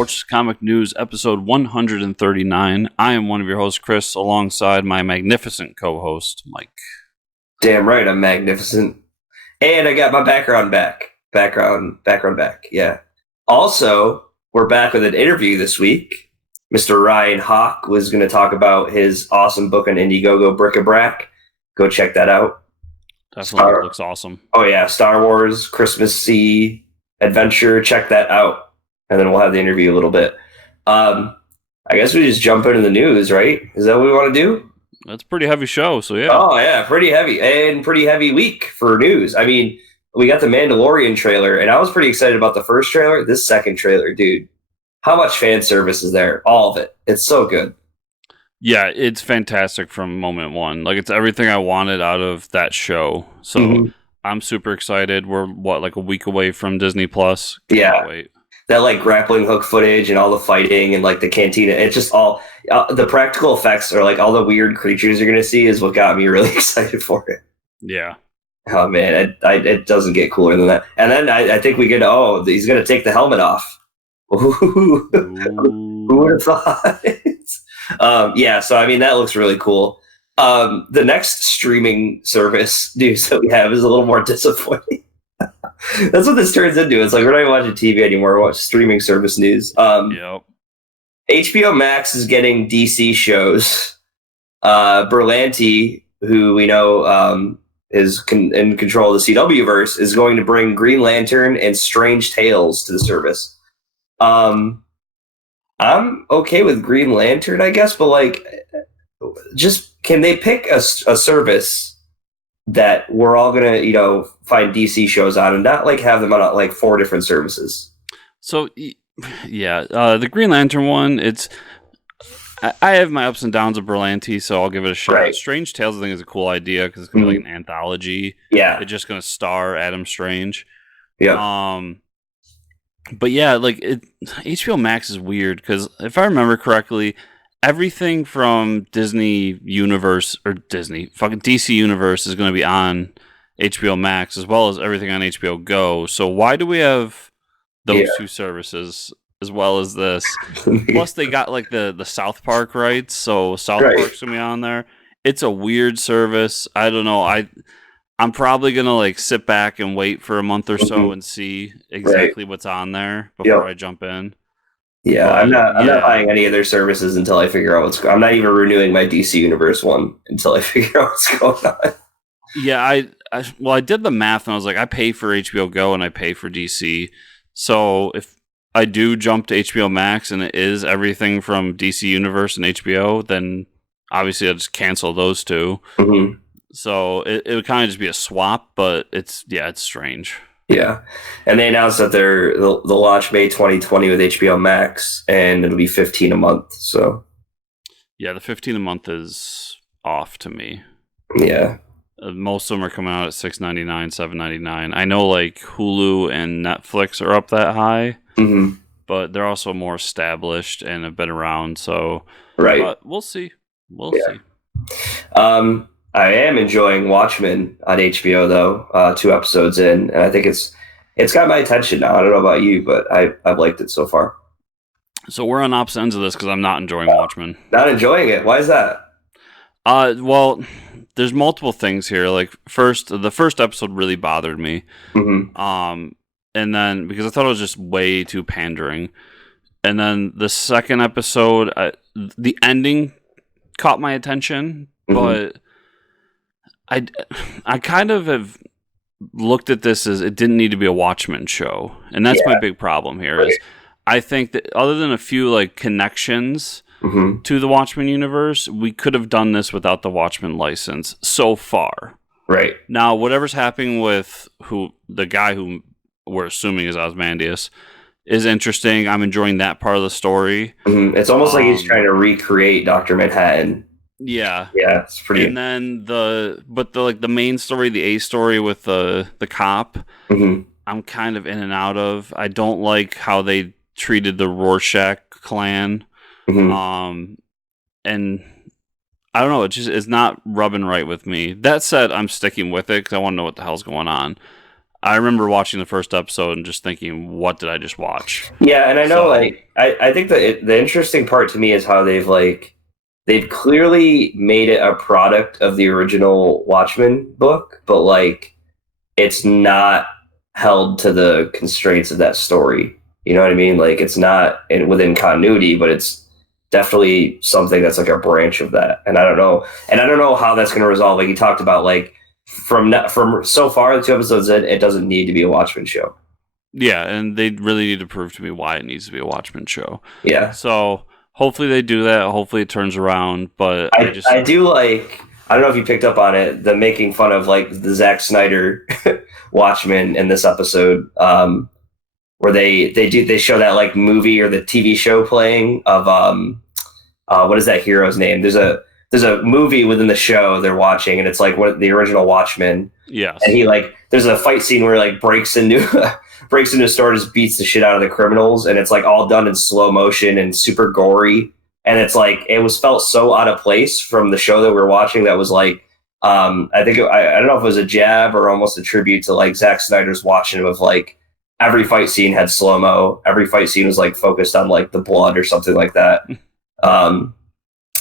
Sports Comic News, episode 139. I am one of your hosts, Chris, alongside my magnificent co-host, Mike. Damn right, I'm magnificent. And I got my background back. Background back, yeah. Also, we're back with an interview this week. Mr. Ryan Haack was going to talk about his awesome book on Indiegogo, Bric-a-Brac. Go check that out. Definitely looks awesome. Oh, yeah, Star Wars, Christmas adventure. Check that out. And then we'll have the interview a little bit. I guess we just jump into the news, right? Is that what we want to do? That's a pretty heavy show, so yeah. Oh, yeah, pretty heavy. And pretty heavy week for news. I mean, we got the Mandalorian trailer, and I was pretty excited about the first trailer. This second trailer, dude, how much fan service is there? All of it. It's so good. Yeah, it's fantastic from moment one. Like, it's everything I wanted out of that show. So I'm super excited. We're, like a week away from Disney Plus? Can't wait. That like grappling hook footage and all the fighting and like the cantina, it's just all the practical effects or like all the weird creatures you're gonna see is what got me really excited for it. Yeah. Oh man, it doesn't get cooler than that. And then I think we get he's gonna take the helmet off. Who would have thought? Yeah, so I mean that looks really cool. The next streaming service news that we have is a little more disappointing. That's what this turns into. It's like we're not even watching TV anymore. We're watching streaming service news. Yep. HBO Max is getting DC shows. Berlanti, who we know is in control of the CW verse, is going to bring Green Lantern and Strange Tales to the service. I'm okay with Green Lantern, I guess, but like, just can they pick a service that we're all gonna, find DC shows on and not like have them on like 4 different services? So, yeah, the Green Lantern one, I have my ups and downs of Berlanti, so I'll give it a shot. Right. Strange Tales, I think, is a cool idea because it's gonna be like an anthology. Yeah, it's just gonna star Adam Strange. Yeah. But yeah, like HBO Max is weird because if I remember correctly, everything from Disney Universe or DC Universe is going to be on HBO Max as well as everything on HBO Go. So why do we have those two services as well as this? Plus they got like the South Park rights, so South Park's going to be on there. It's a weird service. I don't know. I'm probably going to like sit back and wait for a month or so and see exactly what's on there before I jump in. Yeah, but, I'm not buying any of their services until I figure out what's going on. I'm not even renewing my DC Universe one until I figure out what's going on. Yeah, I did the math and I was like, I pay for HBO Go and I pay for DC. So if I do jump to HBO Max and it is everything from DC Universe and HBO, then obviously I'll just cancel those two. Mm-hmm. So it would kind of just be a swap, but it's strange. Yeah, and they announced that they'll launch May 2020 with HBO Max, and it'll be $15 a month. So, yeah, the $15 a month is off to me. Yeah, most of them are coming out at $6.99, $7.99. I know like Hulu and Netflix are up that high, but they're also more established and have been around. So, but we'll see. We'll see. I am enjoying Watchmen on HBO though. 2 episodes in, and I think it's got my attention now. I don't know about you, but I've liked it so far. So we're on opposite ends of this because I'm not enjoying Watchmen. Not enjoying it. Why is that? Well, there's multiple things here. Like the first episode really bothered me. And then because I thought it was just way too pandering. And then the second episode, the ending caught my attention, but I kind of have looked at this as it didn't need to be a Watchmen show, and that's my big problem here. Is I think that other than a few like connections to the Watchmen universe, we could have done this without the Watchmen license so far. Right now, whatever's happening with the guy who we're assuming is Ozymandias is interesting. I'm enjoying that part of the story. It's almost like he's trying to recreate Dr. Manhattan. Yeah, it's pretty. And then the main story, the A story with the cop, I'm kind of in and out of. I don't like how they treated the Rorschach clan, and I don't know. It's not rubbing right with me. That said, I'm sticking with it because I want to know what the hell's going on. I remember watching the first episode and just thinking, what did I just watch? Yeah, and I know, So, like, I think the interesting part to me is how they've clearly made it a product of the original Watchmen book, but like it's not held to the constraints of that story. You know what I mean? Like it's not within continuity, but it's definitely something that's like a branch of that. And I don't know how that's going to resolve. Like you talked about, like from so far the 2 episodes in, it doesn't need to be a Watchmen show. yeah, and they really need to prove to me why it needs to be a Watchmen show. Yeah, So hopefully they do that. Hopefully it turns around. But I do like. I don't know if you picked up on it, the making fun of like the Zack Snyder Watchmen in this episode, where they show that like movie or the TV show playing of what is that hero's name? There's a movie within the show they're watching, and it's like what the original Watchmen. yes, And he like there's a fight scene where he like breaks into breaks into a store, just beats the shit out of the criminals, and it's like all done in slow motion and super gory. And it's like it was felt so out of place from the show that we were watching. That was like I think I don't know if it was a jab or almost a tribute to like Zack Snyder's Watchmen, of like every fight scene had slow mo. Every fight scene was like focused on like the blood or something like that.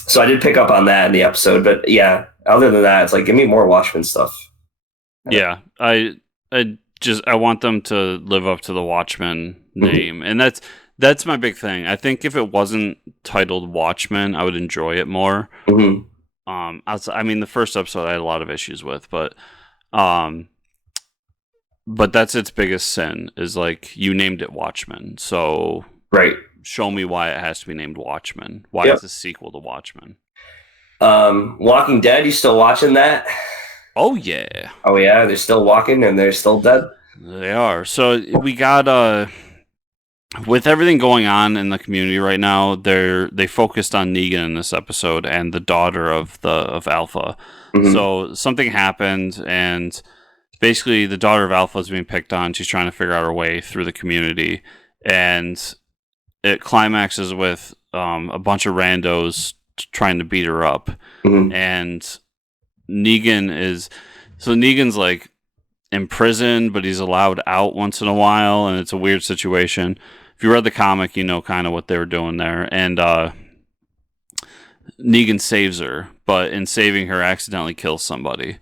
So I did pick up on that in the episode, but yeah, other than that, it's like give me more Watchmen stuff. yeah, I want them to live up to the Watchmen name, and that's my big thing. I think if it wasn't titled Watchmen, I would enjoy it more. Mm-hmm. I mean, the first episode I had a lot of issues with, but that's its biggest sin is like you named it Watchmen, so Right. show me why it has to be named Watchmen. Why Yep. it's a sequel to Watchmen? Walking Dead, you still watching that? Oh yeah, Oh yeah, they're still walking and they're still dead. they are. So we got with everything going on in the community right now, they focused on Negan in this episode and the daughter of Alpha. Mhm. So something happened, and basically the daughter of Alpha is being picked on. She's trying to figure out her way through the community, and it climaxes with a bunch of randos trying to beat her up, Mhm. and Negan's like in prison, but he's allowed out once in a while, and it's a weird situation. If you read the comic, you know kind of what they were doing there. And Negan saves her, but in saving her, accidentally kills somebody.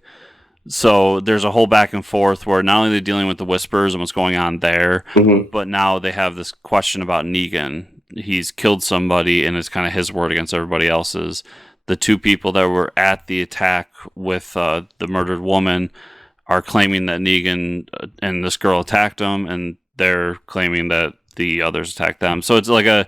So there's a whole back and forth where not only are they dealing with the whispers and what's going on there, Mhm. but now they have this question about Negan. He's killed somebody, and it's kind of his word against everybody else's. The two people that were at the attack with the murdered woman are claiming that Negan and this girl attacked them, and they're claiming that the others attacked them. So it's like a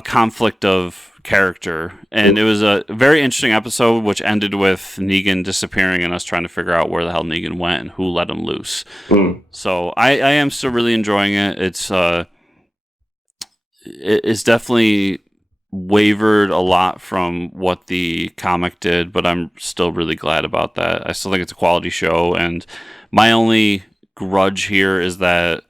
conflict of character, and it was a very interesting episode, which ended with Negan disappearing and us trying to figure out where the hell Negan went and who let him loose. Mm. So I am still really enjoying it. It's definitely wavered a lot from what the comic did, but I'm still really glad about that. I still think it's a quality show, and my only grudge here is that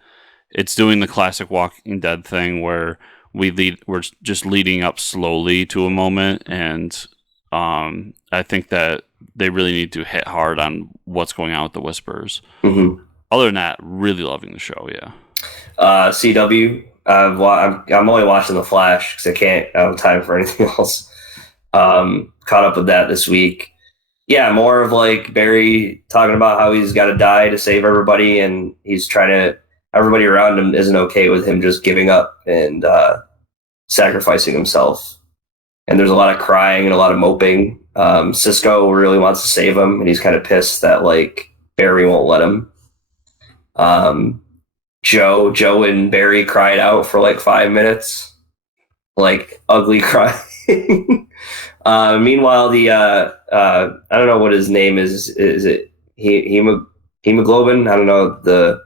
it's doing the classic Walking Dead thing where we're just leading up slowly to a moment, and I think that they really need to hit hard on what's going on with the whispers. Mm-hmm. Other than that, really loving the show. Yeah. CW. I'm only watching The Flash because I don't have time for anything else. Caught up with that this week. Yeah, more of like Barry talking about how he's got to die to save everybody, and he's trying to. Everybody around him isn't okay with him just giving up and sacrificing himself. And there's a lot of crying and a lot of moping. Cisco really wants to save him, and he's kind of pissed that like Barry won't let him. Joe and Barry cried out for like 5 minutes, like ugly crying. Meanwhile, the I don't know what his name is. Is it hemoglobin? I don't know the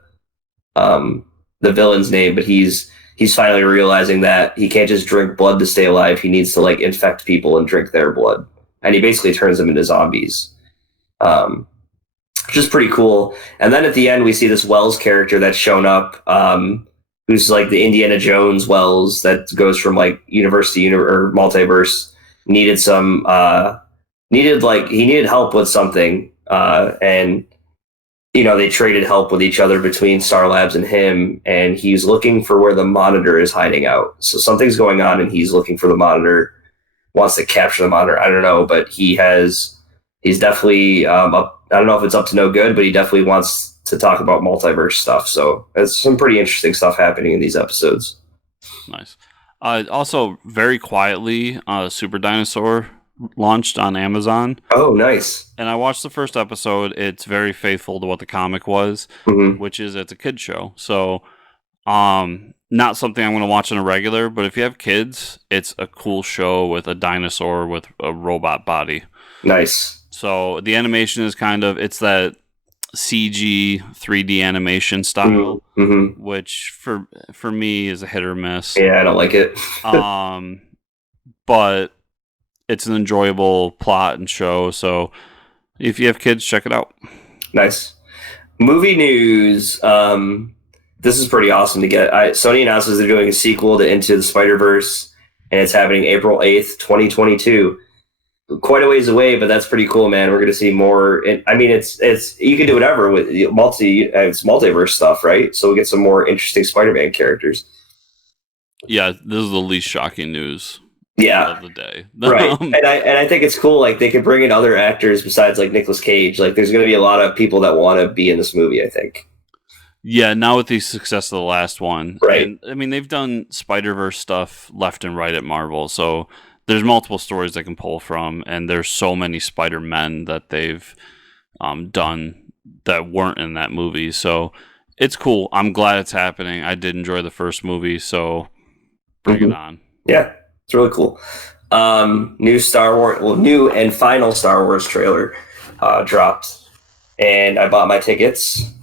villain's name, but he's finally realizing that he can't just drink blood to stay alive. He needs to like infect people and drink their blood, and he basically turns them into zombies. Which is pretty cool. And then at the end, we see this Wells character that's shown up, who's like the Indiana Jones Wells that goes from like universe to universe or multiverse. He needed help with something, and they traded help with each other between Star Labs and him, and he's looking for where the Monitor is hiding out. So something's going on, and he's looking for the Monitor, wants to capture the Monitor. I don't know, but he's definitely up. I don't know if it's up to no good, but he definitely wants to talk about multiverse stuff. So there's some pretty interesting stuff happening in these episodes. Nice. Also, very quietly, Super Dinosaur launched on Amazon. Oh, nice. And I watched the first episode. It's very faithful to what the comic was, which is it's a kid show. So, not something I'm going to watch on a regular, but if you have kids, it's a cool show with a dinosaur with a robot body. Nice. So the animation is it's that CG 3D animation style, which for me is a hit or miss. Yeah, I don't like it. But it's an enjoyable plot and show. So if you have kids, check it out. Nice. Movie news. This is pretty awesome to get. Sony announces they're doing a sequel to Into the Spider-Verse, and it's happening April 8th, 2022. Quite a ways away, but that's pretty cool, man. We're going to see more. I mean, it's you can do whatever with it's multiverse stuff, right? So we get some more interesting Spider-Man characters. Yeah, this is the least shocking news. Yeah, of the day, right? And I think it's cool. Like they could bring in other actors besides like Nicolas Cage. Like there's going to be a lot of people that want to be in this movie, I think. Yeah, now with the success of the last one, right? And, I mean, they've done Spider-Verse stuff left and right at Marvel, so there's multiple stories they can pull from, and there's so many Spider-Men that they've done that weren't in that movie. So it's cool. I'm glad it's happening. I did enjoy the first movie, so bring it on. Yeah, it's really cool. New and final Star Wars trailer dropped, and I bought my tickets.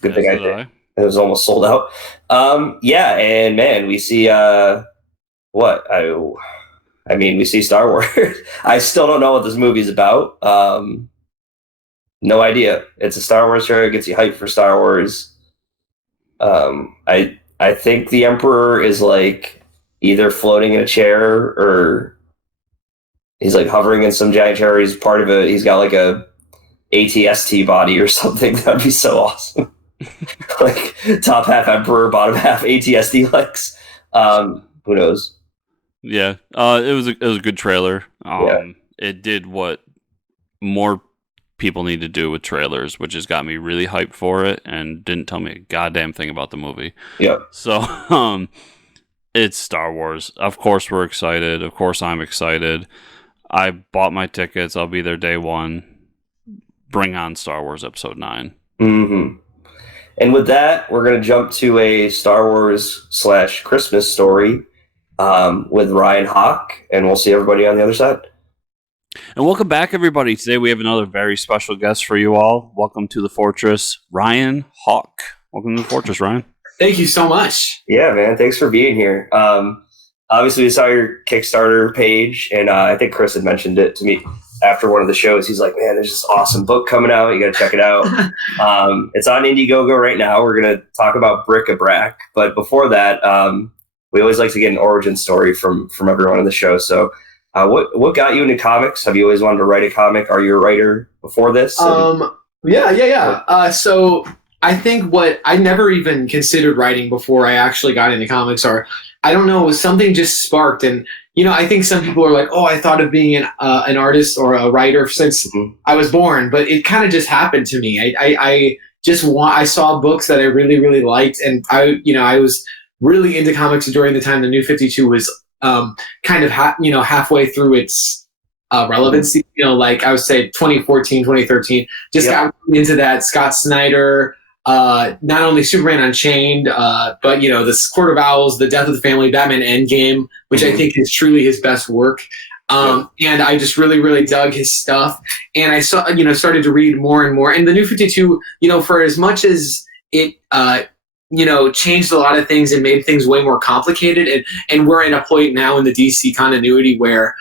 Good thing I did. It was almost sold out. Yeah, and man, we see we see Star Wars. I still don't know what this movie is about. No idea. It's a Star Wars trailer. It gets you hyped for Star Wars. I think the Emperor is like either floating in a chair or he's like hovering in some giant chair. He's part of a. He's got like a ATST body or something. That'd be so awesome. Like top half Emperor, bottom half ATSD legs. Who knows? Yeah, it was a good trailer. It did what more people need to do with trailers, which has got me really hyped for it, and didn't tell me a goddamn thing about the movie. Yeah. So, it's Star Wars. Of course, we're excited. Of course, I'm excited. I bought my tickets. I'll be there day one. Bring on Star Wars Episode 9. Mm-hmm. And with that, we're going to jump to a Star Wars / Christmas story with Ryan Haack, and we'll see everybody on the other side. And welcome back, everybody. Today we have another very special guest for you all. Welcome to the Fortress, Ryan Haack. Welcome to the Fortress, Ryan. Thank you so much. Yeah, man. Thanks for being here. Obviously, we saw your Kickstarter page, and I think Chris had mentioned it to me after one of the shows. He's like, man, there's this awesome book coming out. You got to check it out. It's on Indiegogo right now. We're going to talk about Bric-a-Brac. But before that, we always like to get an origin story from everyone on the show. So what got you into comics? Have you always wanted to write a comic? Are you a writer before this? Yeah. So I think I never even considered writing before I actually got into comics, or I don't know, something just sparked. And, I think some people are like, oh, I thought of being an artist or a writer since I was born, but it kind of just happened to me. I saw books that I really, really liked. And I was really into comics during the time the New 52 was kind of halfway through its relevancy. Like I would say 2014, 2013, got into that Scott Snyder, not only Superman Unchained, but the Court of Owls, The Death of the Family, Batman Endgame, which I think is truly his best work. And I just really, really dug his stuff. And I saw, started to read more and more. And the New 52, for as much as it, changed a lot of things and made things way more complicated. And we're in a point now in the DC continuity where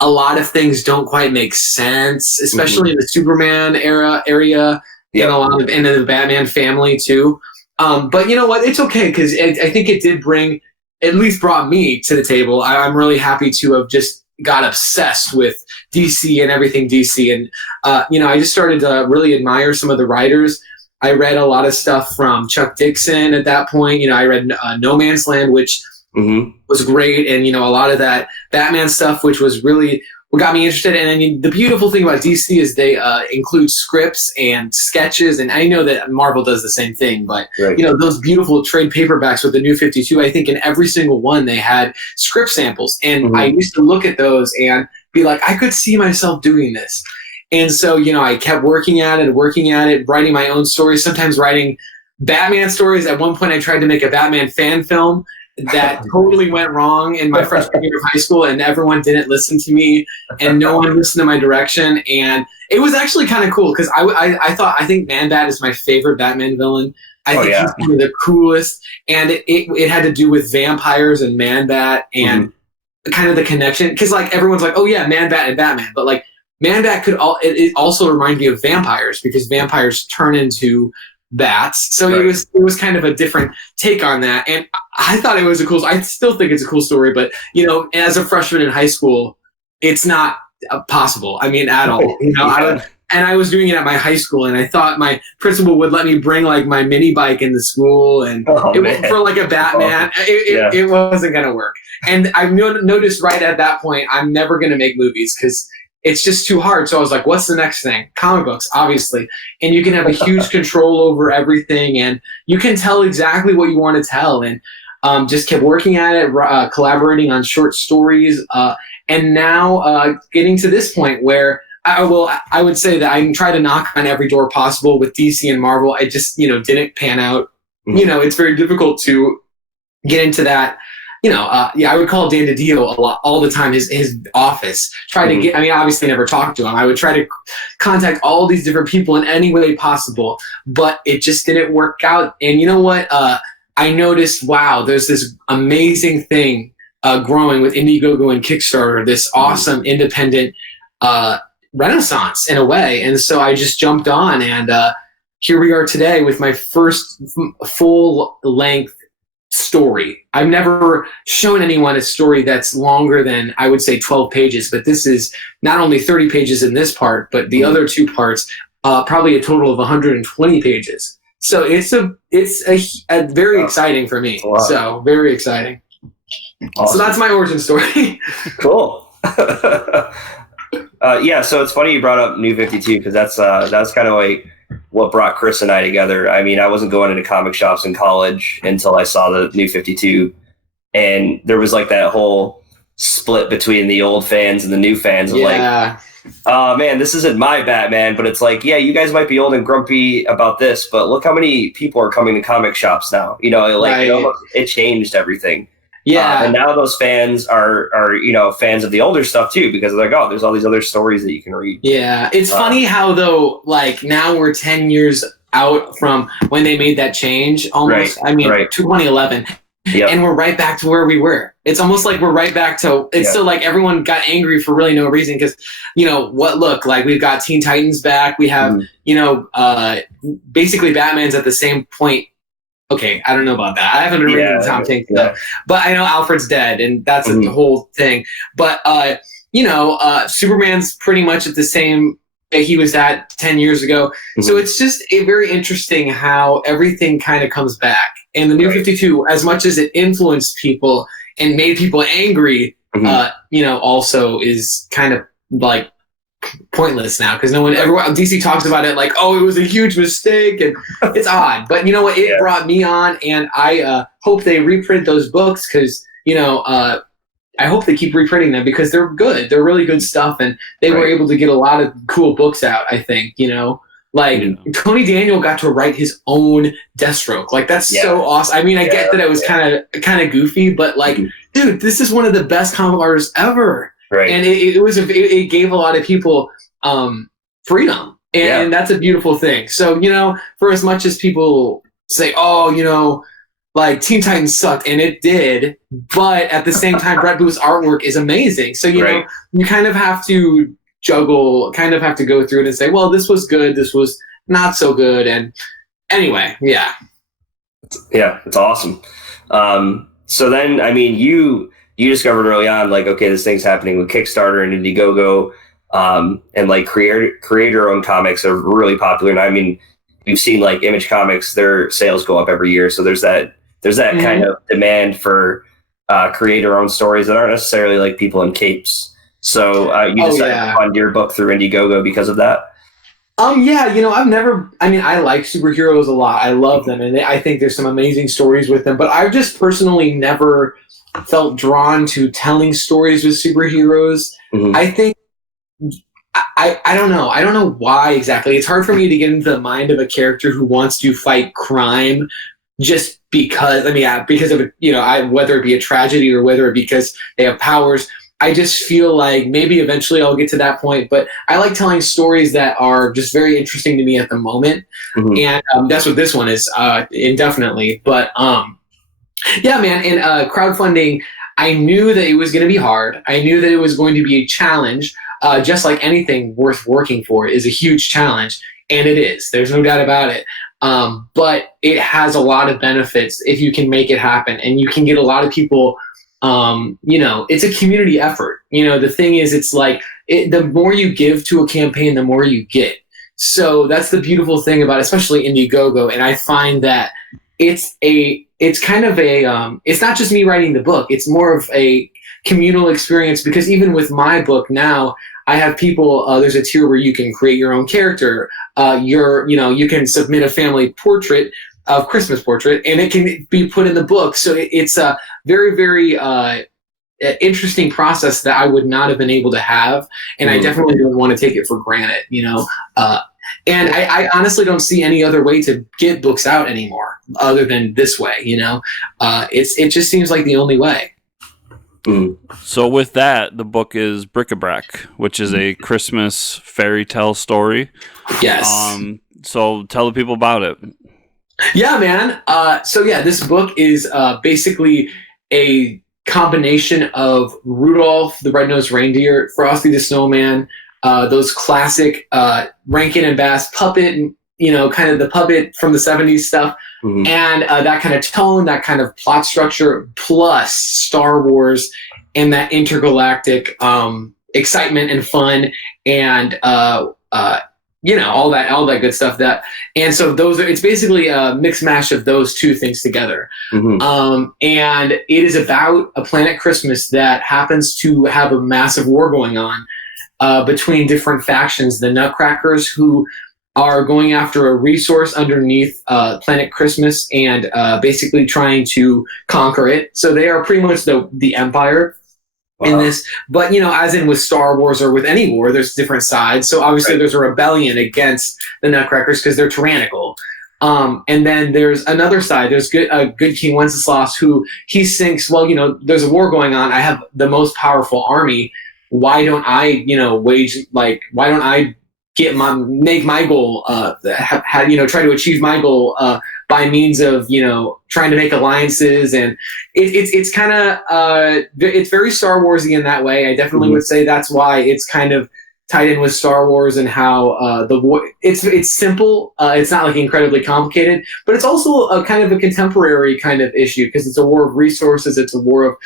a lot of things don't quite make sense, especially in the Superman area. And a lot of, and the Batman family too. But you know what? It's okay, because I think it did brought me to the table. I'm really happy to have just got obsessed with DC and everything DC. And, I just started to really admire some of the writers. I read a lot of stuff from Chuck Dixon at that point. You know, I read No Man's Land, which was great, and you know, a lot of that Batman stuff, which was really what got me interested. And I mean, the beautiful thing about DC is they include scripts and sketches, and I know that Marvel does the same thing, but you know, those beautiful trade paperbacks with the New 52, I think in every single one they had script samples, and I used to look at those and be like, I could see myself doing this. And so, you know, I kept working at it, writing my own stories, sometimes writing Batman stories. At one point, I tried to make a Batman fan film that totally went wrong in my freshman year of high school, and everyone didn't listen to me, and no one listened to my direction. And it was actually kind of cool because I think Man-Bat is my favorite Batman villain. I think he's one of the coolest, and it had to do with vampires and Man-Bat and kind of the connection. Because like everyone's like, oh yeah, Man-Bat and Batman, but like Man-Bat it also reminded me of vampires because vampires turn into bats. So it was kind of a different take on that. And I thought it was I still think it's a cool story, but you know, as a freshman in high school, it's not possible. I mean, at all. You know, I was doing it at my high school, and I thought my principal would let me bring like my mini bike into school, and for like a Batman. It wasn't gonna work. And I noticed right at that point, I'm never gonna make movies because it's just too hard. So I was like, what's the next thing? Comic books, obviously. And you can have a huge control over everything, and you can tell exactly what you want to tell. And just kept working at it, collaborating on short stories. And now getting to this point where I would say that I try to knock on every door possible with DC and Marvel. I just, you know, didn't pan out. You know, it's very difficult to get into that. You know, I would call Dan DiDio all the time, his office. Try to get, I mean, obviously never talked to him. I would try to contact all these different people in any way possible, but it just didn't work out. And you know what? I noticed, wow, there's this amazing thing growing with Indiegogo and Kickstarter, this awesome independent renaissance in a way. And so I just jumped on, and here we are today with my first full-length story. I've never shown anyone a story that's longer than, I would say, 12 pages, but this is not only 30 pages in this part, but the other two parts, probably a total of 120 pages. So it's a very exciting for me. Wow. So very exciting. Awesome. So that's my origin story. Cool. Yeah, so it's funny you brought up New 52 because that's kind of like what brought Chris and I together. I mean, I wasn't going into comic shops in college until I saw the New 52, and there was like that whole split between the old fans and the new fans of like, oh man, this isn't my Batman, but it's like, yeah, you guys might be old and grumpy about this, but look how many people are coming to comic shops now. You know, like it changed everything. Yeah, and now those fans are you know, fans of the older stuff too, because they're like, oh, there's all these other stories that you can read. Yeah, it's funny how though, like now we're 10 years out from when they made that change, almost. I mean, 2011, and we're right back to where we were. It's almost like we're right back to. It's still like everyone got angry for really no reason because, you know, look, like we've got Teen Titans back. We have you know, basically Batman's at the same point. Okay, I don't know about that. I haven't been reading Tom King stuff, but I know Alfred's dead, and that's the whole thing. But you know, Superman's pretty much at the same he was at 10 years ago. So it's just very interesting how everything kind of comes back. And the New 52, as much as it influenced people and made people angry, you know, also is kind of like pointless now because everyone DC talks about it like, oh, it was a huge mistake, and it's odd. But you know what? It brought me on, and I hope they reprint those books because, you know, I hope they keep reprinting them because they're good. They're really good stuff, and they were able to get a lot of cool books out, I think, you know. Like, Tony Daniel got to write his own Deathstroke. Like, that's so awesome. I mean, I get that it was kind of goofy, but like, dude, this is one of the best comic artists ever. Right. And it gave a lot of people freedom, and that's a beautiful thing. So, you know, for as much as people say, oh, you know, like Teen Titans sucked, and it did, but at the same time, Brett Booth's artwork is amazing. So, you know, you kind of have to juggle, kind of have to go through it and say, well, this was good, this was not so good, and anyway, it's awesome. So then, I mean, you discovered early on, like, okay, this thing's happening with Kickstarter and Indiegogo, and like creator-owned comics are really popular. And I mean, we've seen like Image Comics, their sales go up every year. So there's that kind of demand for creator-owned stories that aren't necessarily like people in capes. So you decided to fund your book through Indiegogo because of that? Yeah, I like superheroes a lot. I love them, and I think there's some amazing stories with them. But I've just personally never felt drawn to telling stories with superheroes. I think I don't know. I don't know why exactly. It's hard for me to get into the mind of a character who wants to fight crime just because. Because of whether it be a tragedy or whether it be because they have powers. I just feel like maybe eventually I'll get to that point, but I like telling stories that are just very interesting to me at the moment, and that's what this one is, indefinitely. But yeah, man, and crowdfunding, I knew that it was going to be hard. I knew that it was going to be a challenge, just like anything worth working for is a huge challenge, and it is. There's no doubt about it. But it has a lot of benefits if you can make it happen, and you can get a lot of people. It's a community effort. The thing is, it's like the more you give to a campaign, the more you get. So that's the beautiful thing about, especially Indiegogo. And I find that it's kind of it's not just me writing the book. It's more of a communal experience, because even with my book now, I have people, there's a tier where you can create your own character. You can submit a family portrait, of Christmas portrait, and it can be put in the book. So it's a very, very interesting process that I would not have been able to have, and I definitely don't want to take it for granted, and I honestly don't see any other way to get books out anymore other than this way. It just seems like the only way. So with that, the book is Bric-a-Brac, which is a Christmas fairy tale story. Yes. So tell the people about it. Yeah, man. This book is basically a combination of Rudolph the Red-Nosed Reindeer, Frosty the Snowman, those classic Rankin and Bass puppet, kind of the puppet from the 70s stuff, and that kind of tone, that kind of plot structure, plus Star Wars and that intergalactic excitement and fun, and all that good stuff. So it's basically a mix mash of those two things together. And it is about a planet Christmas that happens to have a massive war going on between different factions. The Nutcrackers, who are going after a resource underneath planet Christmas and basically trying to conquer it. So they are pretty much the Empire. Wow. In this, but as in with Star Wars or with any war, there's different sides. So obviously there's a rebellion against the Nutcrackers because they're tyrannical. And then there's another side. There's good King Wenceslas, who he thinks, well, there's a war going on. I have the most powerful army. Why don't I, why don't I make my goal, try to achieve my goal by means of trying to make alliances, and it's kind of it's very Star Warsy in that way. I definitely would say that's why it's kind of tied in with Star Wars, and how the war. It's simple. It's not like incredibly complicated, but it's also a kind of a contemporary kind of issue, because it's a war of resources. It's a war of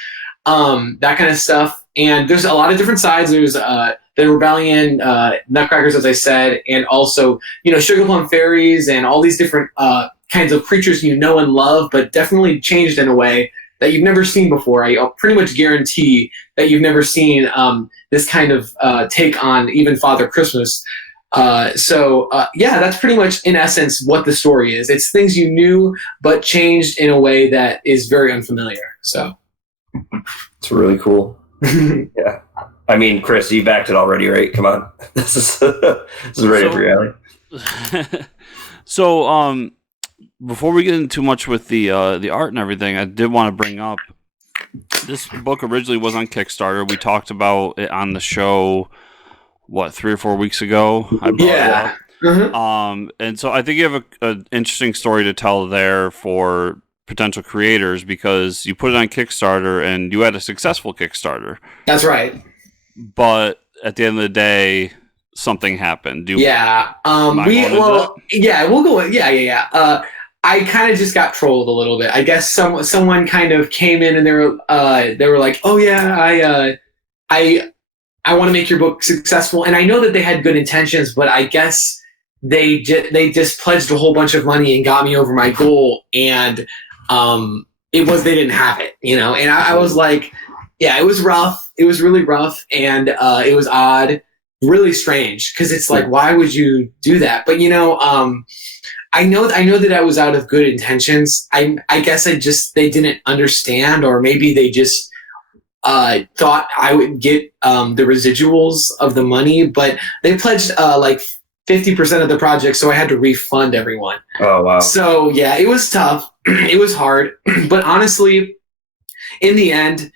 that kind of stuff. And there's a lot of different sides. There's the rebellion, Nutcrackers, as I said, and also Sugar Plum Fairies and all these different kinds of creatures and love, but definitely changed in a way that you've never seen before. I pretty much guarantee that you've never seen this kind of take on even Father Christmas. That's pretty much in essence what the story is. It's things you knew, but changed in a way that is very unfamiliar. So it's really cool. Yeah. I mean, Chris, you backed it already, right? Come on. This is ready for reality. So, before we get into too much with the art and everything, I did want to bring up, this book originally was on Kickstarter. We talked about it on the show, 3 or 4 weeks ago? I brought it up. Mm-hmm. And so I think you have an interesting story to tell there for potential creators, because you put it on Kickstarter and you had a successful Kickstarter. That's right. But at the end of the day, something happened. We'll go. Yeah. I kind of just got trolled a little bit. I guess someone kind of came in and they were like, "Oh yeah, I want to make your book successful." And I know that they had good intentions, but I guess they just pledged a whole bunch of money and got me over my goal, and they didn't have it, you know. And I was like, yeah, it was rough. It was really rough, and it was odd, really strange, because it's like, why would you do that? But you know, I know that I was out of good intentions. I guess they didn't understand, or maybe they just thought I would get the residuals of the money, but they pledged like 50% of the project, so I had to refund everyone. Oh, wow. So yeah, it was tough. It was hard, but honestly, in the end,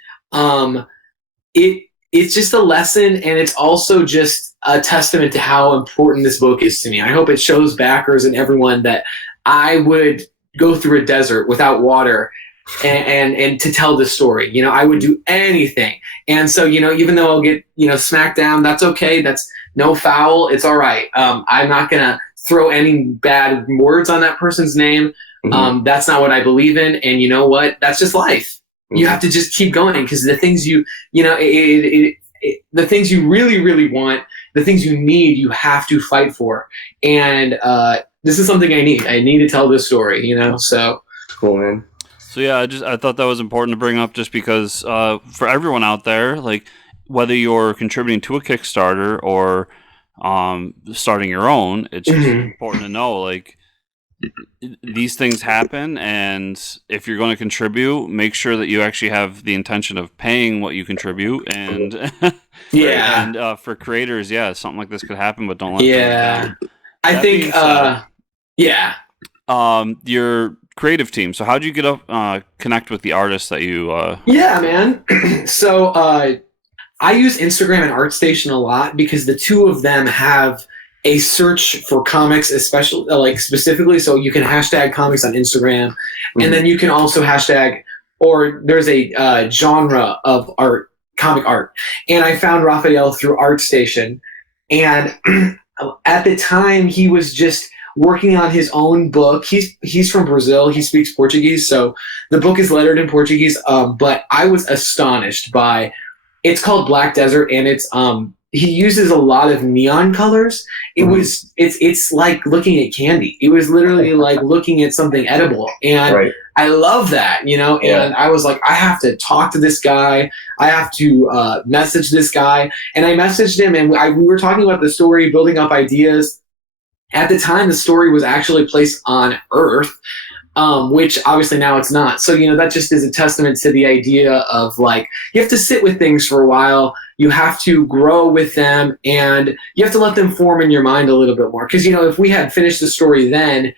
it's just a lesson, and it's also just a testament to how important this book is to me. I hope it shows backers and everyone that I would go through a desert without water and to tell this story. You know, I would do anything. And so, you know, even though I'll get, you know, smacked down, that's okay. That's no foul. It's all right. I'm not going to throw any bad words on that person's name. Mm-hmm. That's not what I believe in. And you know what? That's just life. Mm-hmm. You have to just keep going, because the things the things you really, really want, the things you need, you have to fight for. And this is something I need. I need to tell this story, you know? So cool, man. So yeah, I thought that was important to bring up, just because for everyone out there, like, whether you're contributing to a Kickstarter or starting your own, it's just important to know, like, these things happen, and if you're going to contribute, make sure that you actually have the intention of paying what you contribute. And yeah, and for creators, yeah, something like this could happen, but don't let it down. I think yeah. Your creative team. So how did you get up connect with the artists that you Yeah, man. So I use Instagram and ArtStation a lot, because the two of them have a search for comics, especially like specifically. So you can hashtag comics on Instagram, and then you can also hashtag, or there's a genre of art, comic art. And I found Raphael through ArtStation, and at the time he was just working on his own book. He's from Brazil. He speaks Portuguese, so the book is lettered in Portuguese. But I was astonished by. It's called Black Desert, and it's he uses a lot of neon colors. It's like looking at candy. It was literally like looking at something edible, and I love that, you know. And I was like, I have to talk to this guy. I have to message this guy, and I messaged him, and we were talking about the story, building up ideas. At the time, the story was actually placed on Earth, which obviously now it's not. So, you know, that just is a testament to the idea of, like, you have to sit with things for a while. You have to grow with them, and you have to let them form in your mind a little bit more. Because, you know, if we had finished the story then,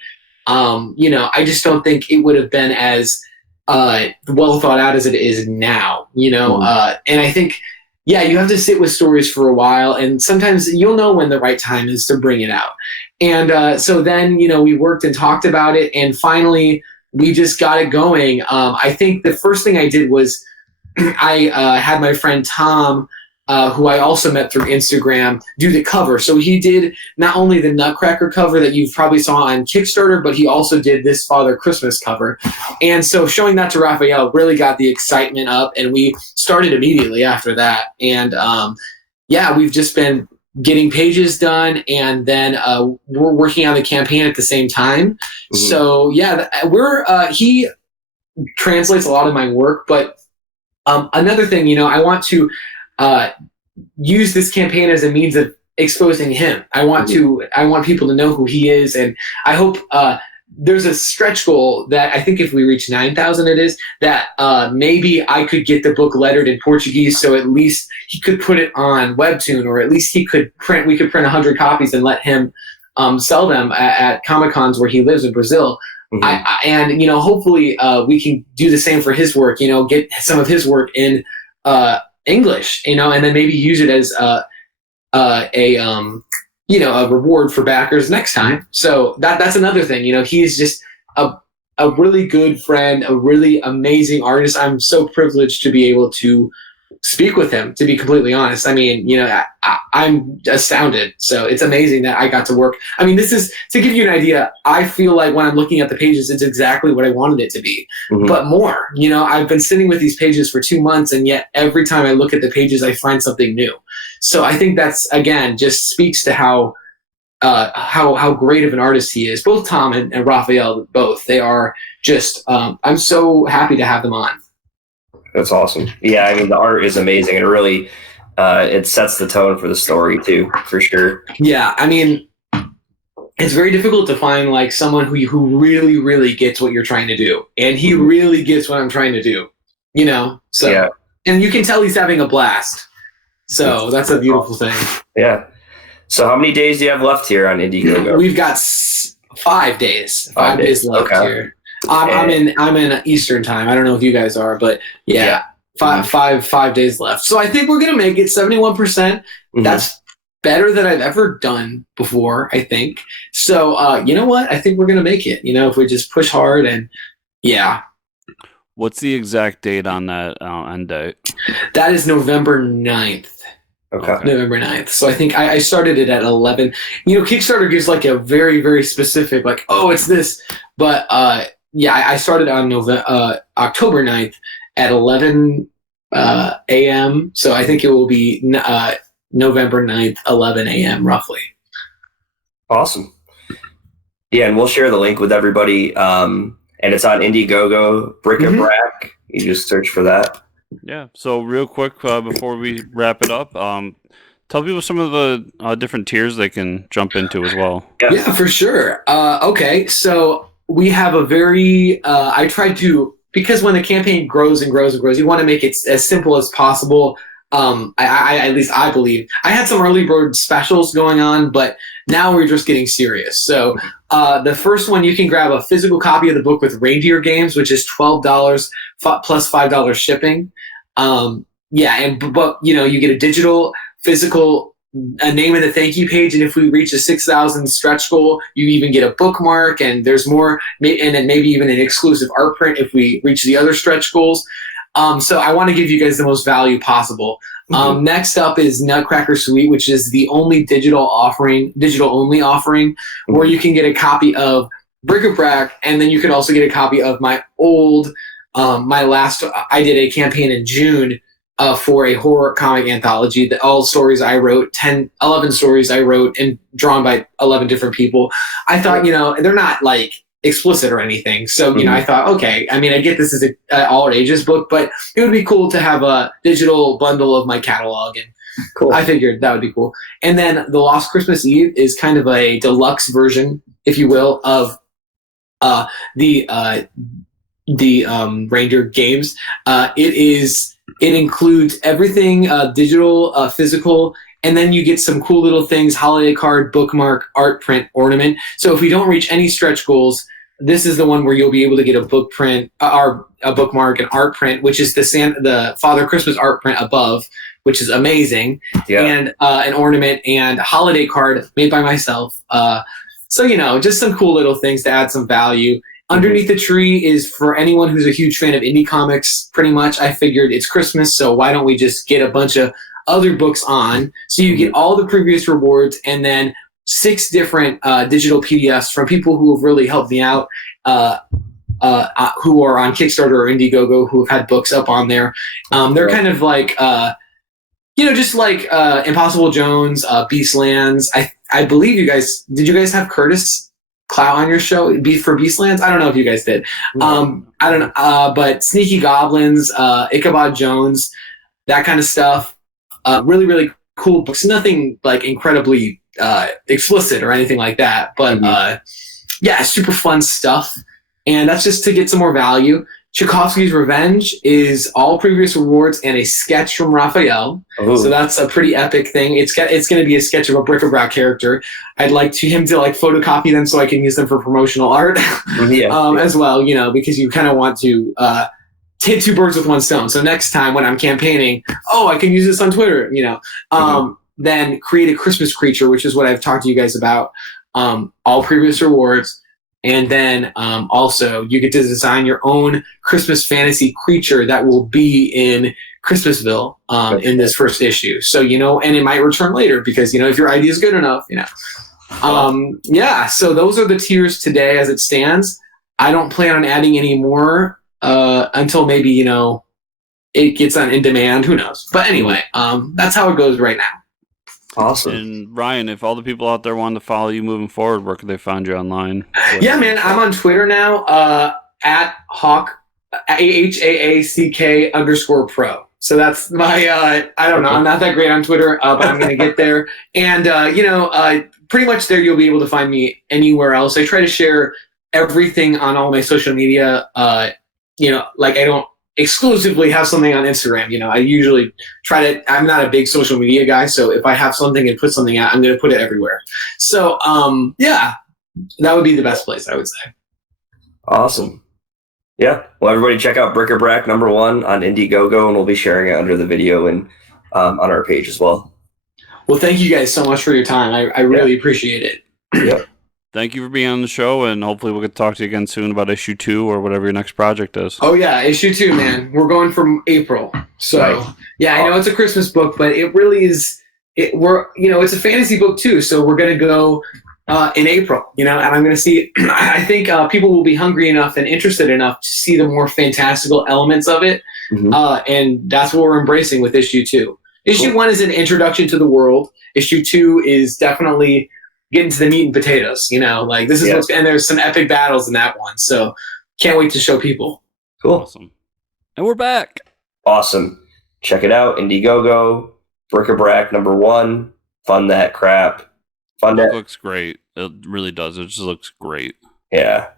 you know, I just don't think it would have been as well thought out as it is now, you know. And I think, yeah, you have to sit with stories for a while, and sometimes you'll know when the right time is to bring it out. And so then, you know, we worked and talked about it, and finally we just got it going. I think the first thing I did was I had my friend Tom, who I also met through Instagram, do the cover. So he did not only the Nutcracker cover that you probably saw on Kickstarter, but he also did this Father Christmas cover. And so showing that to Raphael really got the excitement up, and we started immediately after that. And yeah, we've just been getting pages done, and then we're working on the campaign at the same time. So yeah, he translates a lot of my work, but another thing, you know, I want to use this campaign as a means of exposing him. I want people to know who he is, and I hope there's a stretch goal that I think if we reach 9,000, it is that maybe I could get the book lettered in Portuguese, so at least he could put it on Webtoon, or at least we could print 100 copies and let him sell them at Comic-Cons where he lives in Brazil. And, you know, hopefully we can do the same for his work, you know, get some of his work in English, you know, and then maybe use it as you know, a reward for backers next time. So that's another thing. You know, he's just a really good friend, a really amazing artist. I'm so privileged to be able to speak with him, to be completely honest. I mean, you know, I'm astounded. So it's amazing that I got to work. I mean, this is, to give you an idea, I feel like when I'm looking at the pages, it's exactly what I wanted it to be, but more. You know, I've been sitting with these pages for 2 months, and yet every time I look at the pages, I find something new. So I think that's, again, just speaks to how how great of an artist he is. Both Tom and Raphael, both, they are just. I'm so happy to have them on. That's awesome. Yeah, I mean the art is amazing. It really it sets the tone for the story too, for sure. Yeah, I mean, it's very difficult to find like someone who really, really gets what you're trying to do, and he really gets what I'm trying to do. You know, so Yeah. And you can tell he's having a blast. So that's a beautiful thing. Yeah. So how many days do you have left here on Indiegogo? We've got 5 days. 5 days left here. I'm in Eastern time. I don't know if you guys are, but yeah. 5 days left. So I think we're gonna make it 71%. Mm-hmm. That's better than I've ever done before, I think. So you know what? I think we're gonna make it. You know, if we just push hard and yeah. What's the exact date on that end date? That is November 9th. Okay. November 9th. So I think I started it at 11. You know, Kickstarter gives like a very, very specific, like, oh, it's this. But yeah, I started on October 9th at 11 a.m. So I think it will be November 9th, 11 a.m. roughly. Awesome. Yeah, and we'll share the link with everybody. And it's on Indiegogo, Bric-a-Brac. You just search for that. Yeah. So real quick, before we wrap it up, tell people some of the different tiers they can jump into as well. Yeah, for sure. Okay, so we have a very, I tried to, because when the campaign grows and grows and grows, you want to make it as simple as possible. I at least I believe. I had some early bird specials going on, but now we're just getting serious. So the first one, you can grab a physical copy of the book with reindeer games, which is $12 plus $5 shipping. But you know, you get a digital, physical, a name and a thank you page, and if we reach a 6,000 stretch goal, you even get a bookmark, and there's more, and then maybe even an exclusive art print if we reach the other stretch goals. So I want to give you guys the most value possible. Next up is Nutcracker Suite, which is the only digital only offering, where you can get a copy of Bric-a-Brac, and then you can also get a copy of my old, I did a campaign in June for a horror comic anthology, all stories I wrote, 11 stories I wrote and drawn by 11 different people. I thought, you know, they're not like explicit or anything. So, you know, I thought, okay, I mean, I get this as an all ages book, but it would be cool to have a digital bundle of my catalog. And cool. I figured that would be cool. And then The Lost Christmas Eve is kind of a deluxe version, if you will, of the reindeer games. It includes everything digital, physical, and then you get some cool little things: holiday card, bookmark, art print, ornament. So if we don't reach any stretch goals, this is the one where you'll be able to get a book print, or a bookmark, an art print, which is the Father Christmas art print above, which is amazing, and an ornament and a holiday card made by myself. So, you know, just some cool little things to add some value. Underneath the Tree is for anyone who's a huge fan of indie comics, pretty much. I figured it's Christmas, so why don't we just get a bunch of other books on? So you get all the previous rewards and then 6 different digital PDFs from people who have really helped me out, who are on Kickstarter or Indiegogo, who have had books up on there. They're kind of like, you know, just like Impossible Jones, Beastlands. I believe did you guys have Curtis Clout on your show for Beastlands? I don't know if you guys did. I don't know, but Sneaky Goblins, Ichabod Jones, that kind of stuff. Really, really cool books. Nothing like incredibly explicit or anything like that, but yeah, super fun stuff. And that's just to get some more value. Tchaikovsky's Revenge is all previous rewards and a sketch from Raphael. Ooh. So that's a pretty epic thing. It's going to be a sketch of a Bric-a-Brac character. I'd like him to like photocopy them so I can use them for promotional art as well, you know, because you kind of want to hit 2 birds with 1 stone. So next time when I'm campaigning, I can use this on Twitter, you know. Then create a Christmas creature, which is what I've talked to you guys about. All previous rewards. And then also you get to design your own Christmas fantasy creature that will be in Christmasville in this first issue. So, you know, and it might return later because, you know, if your idea is good enough, you know. Yeah, so those are the tiers today as it stands. I don't plan on adding any more until maybe, you know, it gets on in demand. Who knows? But anyway, that's how it goes right now. Awesome. And Ryan, if all the people out there want to follow you moving forward, where can they find you online? Yeah, man, I'm on Twitter now, at Haack, HAACK_pro. So that's my, I don't know, I'm not that great on Twitter, but I'm going to get there. And, pretty much there you'll be able to find me anywhere else. I try to share everything on all my social media. Like I don't exclusively have something on Instagram. I usually I'm not a big social media guy. So if I have something and put something out, I'm going to put it everywhere. So, yeah, that would be the best place, I would say. Awesome. Yeah. Well, everybody check out Bric-a-Brac #1 on Indiegogo, and we'll be sharing it under the video and on our page as well. Well, thank you guys so much for your time. I really appreciate it. Yep. Thank you for being on the show, and hopefully we'll get to talk to you again soon about issue 2 or whatever your next project is. Oh, yeah, issue 2, man. We're going from April. So, Right. Yeah, I know it's a Christmas book, but it really is. It's a fantasy book, too. So we're going to go in April, and I'm going to see. I think people will be hungry enough and interested enough to see the more fantastical elements of it. Mm-hmm. And that's what we're embracing with issue 2. Issue 1 is an introduction to the world. Issue 2 is definitely getting to the meat and potatoes. This is and there's some epic battles in that one. So can't wait to show people. Cool. Awesome. And we're back. Awesome. Check it out. Indiegogo, Bric-a-Brac #1. Fund that crap. Fund It that. looks great. It really does. It just looks great. Yeah,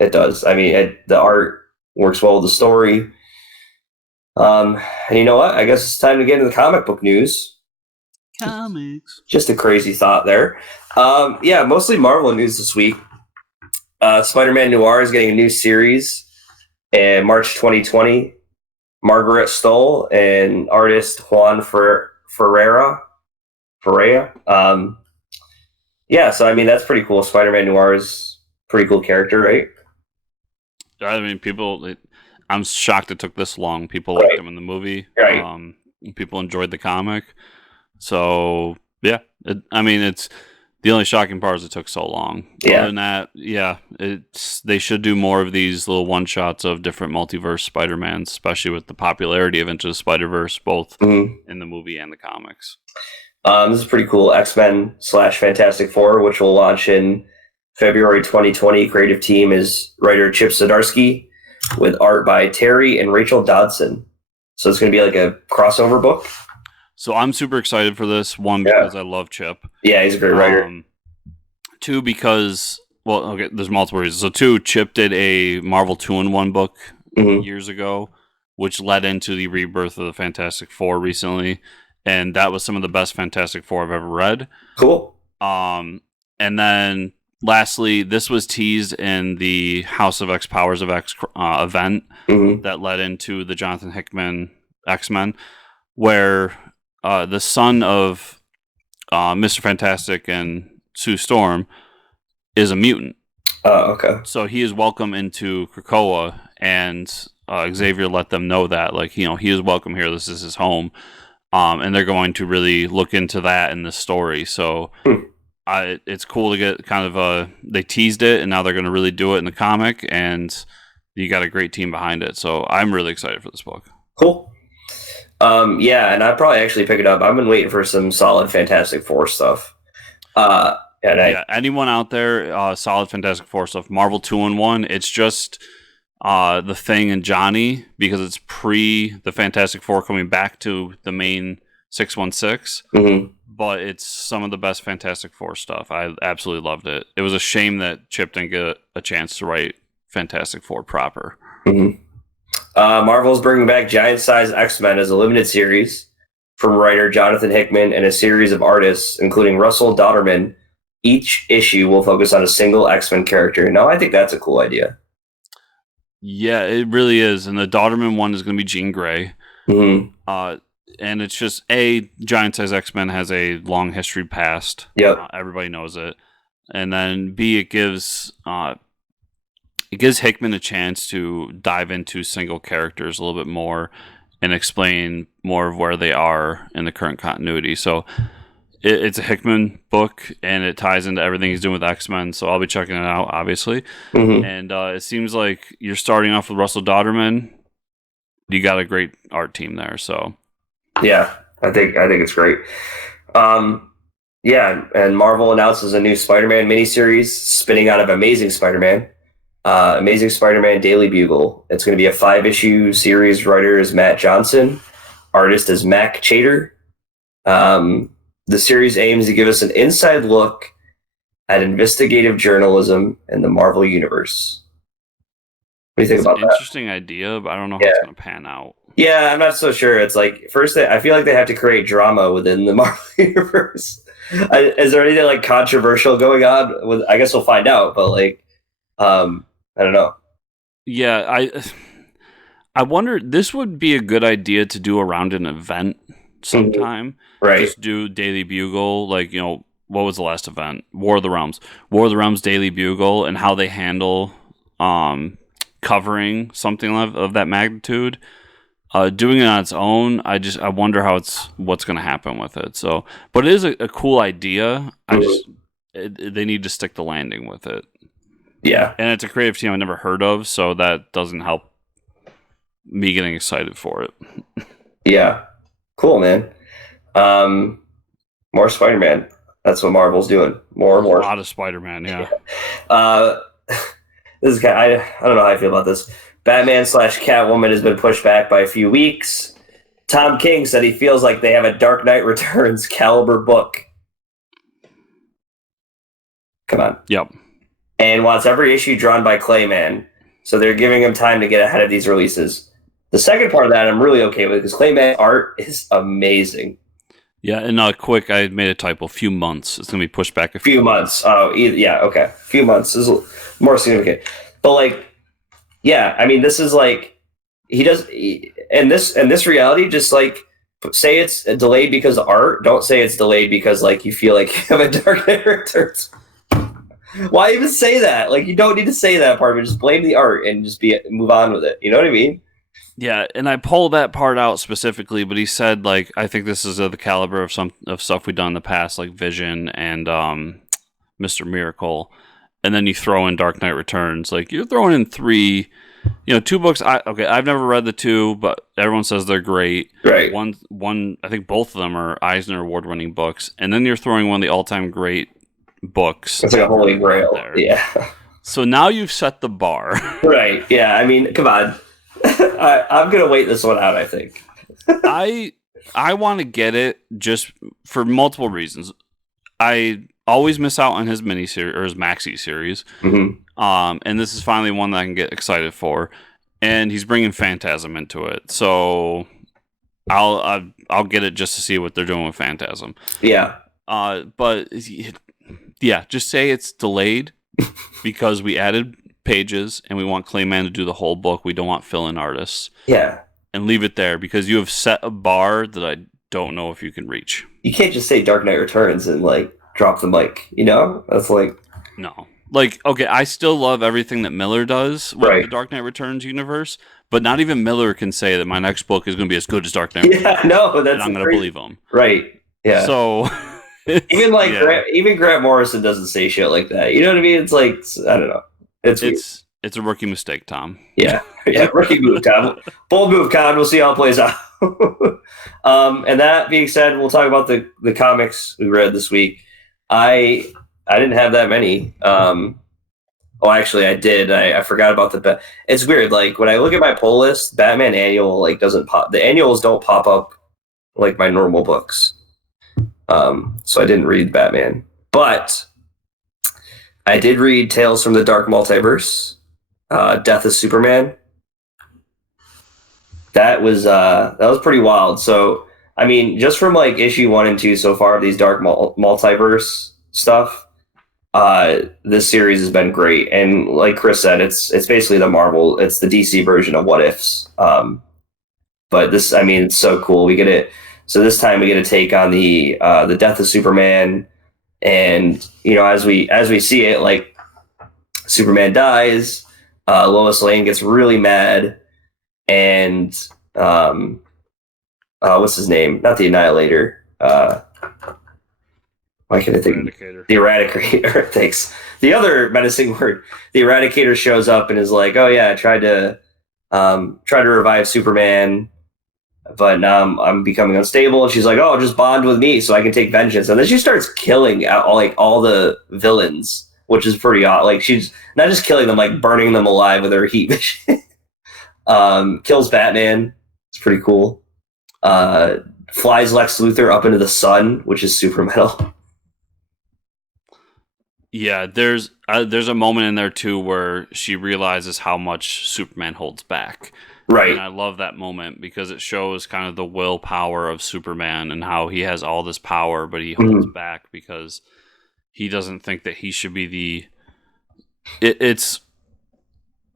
it does. I mean, the art works well with the story. And you know what? I guess it's time to get into the comic book news. Comics. Just a crazy thought there. Yeah, mostly Marvel news this week. Spider-Man Noir is getting a new series in March 2020. Margaret Stoll and artist Juan Ferreira. Yeah, so I mean that's pretty cool. Spider-Man Noir is a pretty cool character, right? I mean, I'm shocked it took this long. People liked him in the movie. Right. People enjoyed the comic. So, yeah. It's the only shocking part is it took so long. Yeah. Other than that, yeah, they should do more of these little one-shots of different multiverse Spider-Mans, especially with the popularity of Into the Spider-Verse, both in the movie and the comics. This is pretty cool. X-Men /Fantastic Four, which will launch in February 2020. Creative team is writer Chip Zdarsky with art by Terry and Rachel Dodson. So it's going to be like a crossover book. So I'm super excited for this. One, because I love Chip. Yeah, he's a great writer. 2, because, there's multiple reasons. So 2, Chip did a Marvel 2-in-1 book years ago, which led into the rebirth of the Fantastic Four recently. And that was some of the best Fantastic Four I've ever read. Cool. And then lastly, this was teased in the House of X, Powers of X event that led into the Jonathan Hickman X-Men, where the son of Mr. Fantastic and Sue Storm is a mutant. Oh, okay. So he is welcome into Krakoa, and Xavier let them know that, he is welcome here. This is his home. And they're going to really look into that in this story. So it's cool to get kind of they teased it, and now they're going to really do it in the comic, and you got a great team behind it. So I'm really excited for this book. Cool. Yeah, and I'd probably actually pick it up. I've been waiting for some solid Fantastic Four stuff. Anyone out there, solid Fantastic Four stuff. Marvel 2-in-1. It's just the Thing and Johnny, because it's pre the Fantastic Four coming back to the main 616. But it's some of the best Fantastic Four stuff. I absolutely loved it. It was a shame that Chip didn't get a chance to write Fantastic Four proper. Marvel's bringing back Giant Size X-Men as a limited series from writer Jonathan Hickman and a series of artists, including Russell Dauterman. Each issue will focus on a single X-Men character. Now, I think that's a cool idea. Yeah, it really is. And the Dauterman one is going to be Jean Grey. And it's just, Giant Size X-Men has a long history past. Yep. Everybody knows it. And then B, it gives Hickman a chance to dive into single characters a little bit more and explain more of where they are in the current continuity. So it's a Hickman book, and it ties into everything he's doing with X-Men, so I'll be checking it out, obviously. And it seems like you're starting off with Russell Dauterman. You got a great art team there, so... Yeah, I think it's great. Yeah, and Marvel announces a new Spider-Man miniseries spinning out of Amazing Spider-Man. Amazing Spider-Man Daily Bugle. It's going to be a 5-issue series. Writer is Matt Johnson. Artist is Mac Chater. The series aims to give us an inside look at investigative journalism in the Marvel Universe. What do you think about that? Interesting idea, but I don't know how it's going to pan out. Yeah, I'm not so sure. It's like, first, I feel like they have to create drama within the Marvel Universe. Is there anything like controversial going on? I guess we'll find out, but like, I don't know. Yeah, I wonder, this would be a good idea to do around an event sometime. Right. Just do Daily Bugle, like, what was the last event? War of the Realms. War of the Realms Daily Bugle, and how they handle covering something of that magnitude. Doing it on its own, I wonder what's going to happen with it. So, but it is a cool idea. They need to stick the landing with it. Yeah, and it's a creative team I've never heard of, so that doesn't help me getting excited for it. Yeah, cool, man. More Spider-Man. That's what Marvel's doing. More and more. A lot of Spider-Man. Yeah. This is I don't know how I feel about this. Batman/Catwoman has been pushed back by a few weeks. Tom King said he feels like they have a Dark Knight Returns caliber book. Come on. Yep. And wants every issue drawn by Clayman. So they're giving him time to get ahead of these releases. The second part of that I'm really okay with because Clayman art is amazing. Yeah, and quick, I made a typo. Few months. It's going to be pushed back a few months. Oh, yeah, okay. Few months is more significant. But like, yeah, I mean, this is like in this reality, just like say it's delayed because of art. Don't say it's delayed because like you feel like you have a Dark Knight Returns. Why even say that? Like, you don't need to say that part, but just blame the art and just move on with it. You know what I mean? Yeah, and I pulled that part out specifically, but he said like I think this is of the caliber of stuff we've done in the past, like Vision and Mr. Miracle. And then you throw in Dark Knight Returns. Like, you're throwing in 3, 2 books. I've never read the 2, but everyone says they're great. Right. One, I think both of them are Eisner Award-winning books. And then you're throwing one of the all-time great books. It's like a holy grail. Yeah. So now you've set the bar. Right. Yeah. I mean, come on. I'm going to wait this one out, I think. I want to get it just for multiple reasons. I always miss out on his miniseries or his maxi series, and this is finally one that I can get excited for. And he's bringing Phantasm into it, so I'll get it just to see what they're doing with Phantasm. Yeah. But yeah, just say it's delayed because we added pages and we want Clayman to do the whole book. We don't want fill-in artists. Yeah. And leave it there because you have set a bar that I don't know if you can reach. You can't just say Dark Knight Returns and like drop the mic, That's like no. Like, okay, I still love everything that Miller does with the Dark Knight Returns universe, but not even Miller can say that my next book is going to be as good as Dark Knight Returns. Yeah, no, that's I'm going to believe him. Right. Yeah. So even like even Grant Morrison doesn't say shit like that. You know what I mean? It's like, I don't know. It's a rookie mistake, Tom. Yeah. Yeah, rookie move, Tom. Bold move, Con. We'll see how it plays out. And that being said, we'll talk about the comics we read this week. I didn't have that many. Actually, I did. I forgot about it's weird. Like, when I look at my pull list, Batman Annual like doesn't pop. The annuals don't pop up like my normal books. So I didn't read Batman, but I did read Tales from the Dark Multiverse, Death of Superman. That was pretty wild. So, I mean, just from like issue 1 and 2 so far of these Dark Multiverse stuff, this series has been great. And like Chris said, it's basically the DC version of What Ifs. But this, I mean, it's so cool. We get it. So this time we get a take on the death of Superman. And, as we see it, like, Superman dies, Lois Lane gets really mad, and what's his name? Not the Annihilator. Why can't I think? The Eradicator. Thanks. The other menacing word. The Eradicator shows up and is like, "Oh yeah, I tried to revive Superman, but now I'm becoming unstable. And she's like, oh, just bond with me so I can take vengeance. And then she starts killing all the villains, which is pretty odd. Like, she's not just killing them, like burning them alive with her heat vision. Kills Batman. It's pretty cool. Flies Lex Luthor up into the sun, which is super metal. Yeah, there's a moment in there too where she realizes how much Superman holds back. Right. And I love that moment because it shows kind of the willpower of Superman and how he has all this power, but he holds back because he doesn't think that he should be the. It's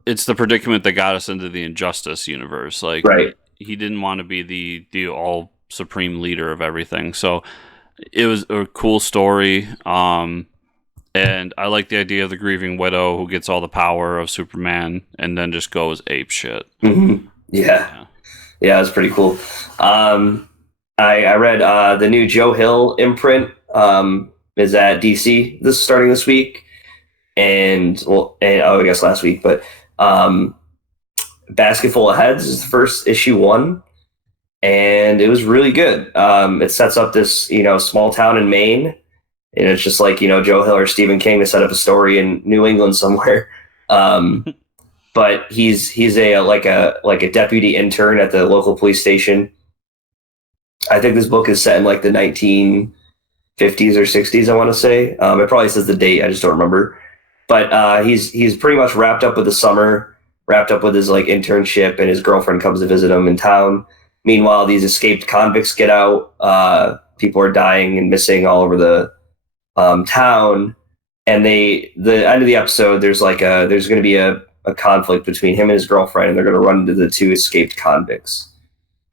the predicament that got us into the Injustice universe. Like, right. He didn't want to be the all supreme leader of everything. So it was a cool story. And I like the idea of the grieving widow who gets all the power of Superman and then just goes ape shit. Mm-hmm. Yeah, it was pretty cool. I read the new Joe Hill imprint is at DC starting this week, and I guess last week, but Basket Full of Heads is the first issue 1, and it was really good. It sets up this small town in Maine. And it's just like, Joe Hill or Stephen King to set up a story in New England somewhere. But he's a deputy intern at the local police station. I think this book is set in like the 1950s or 60s, I want to say. It probably says the date, I just don't remember. But he's pretty much wrapped up with the summer, wrapped up with his like internship, and his girlfriend comes to visit him in town. Meanwhile, these escaped convicts get out. People are dying and missing all over the town, and the end of the episode, there's going to be a conflict between him and his girlfriend, and they're going to run into the 2 escaped convicts.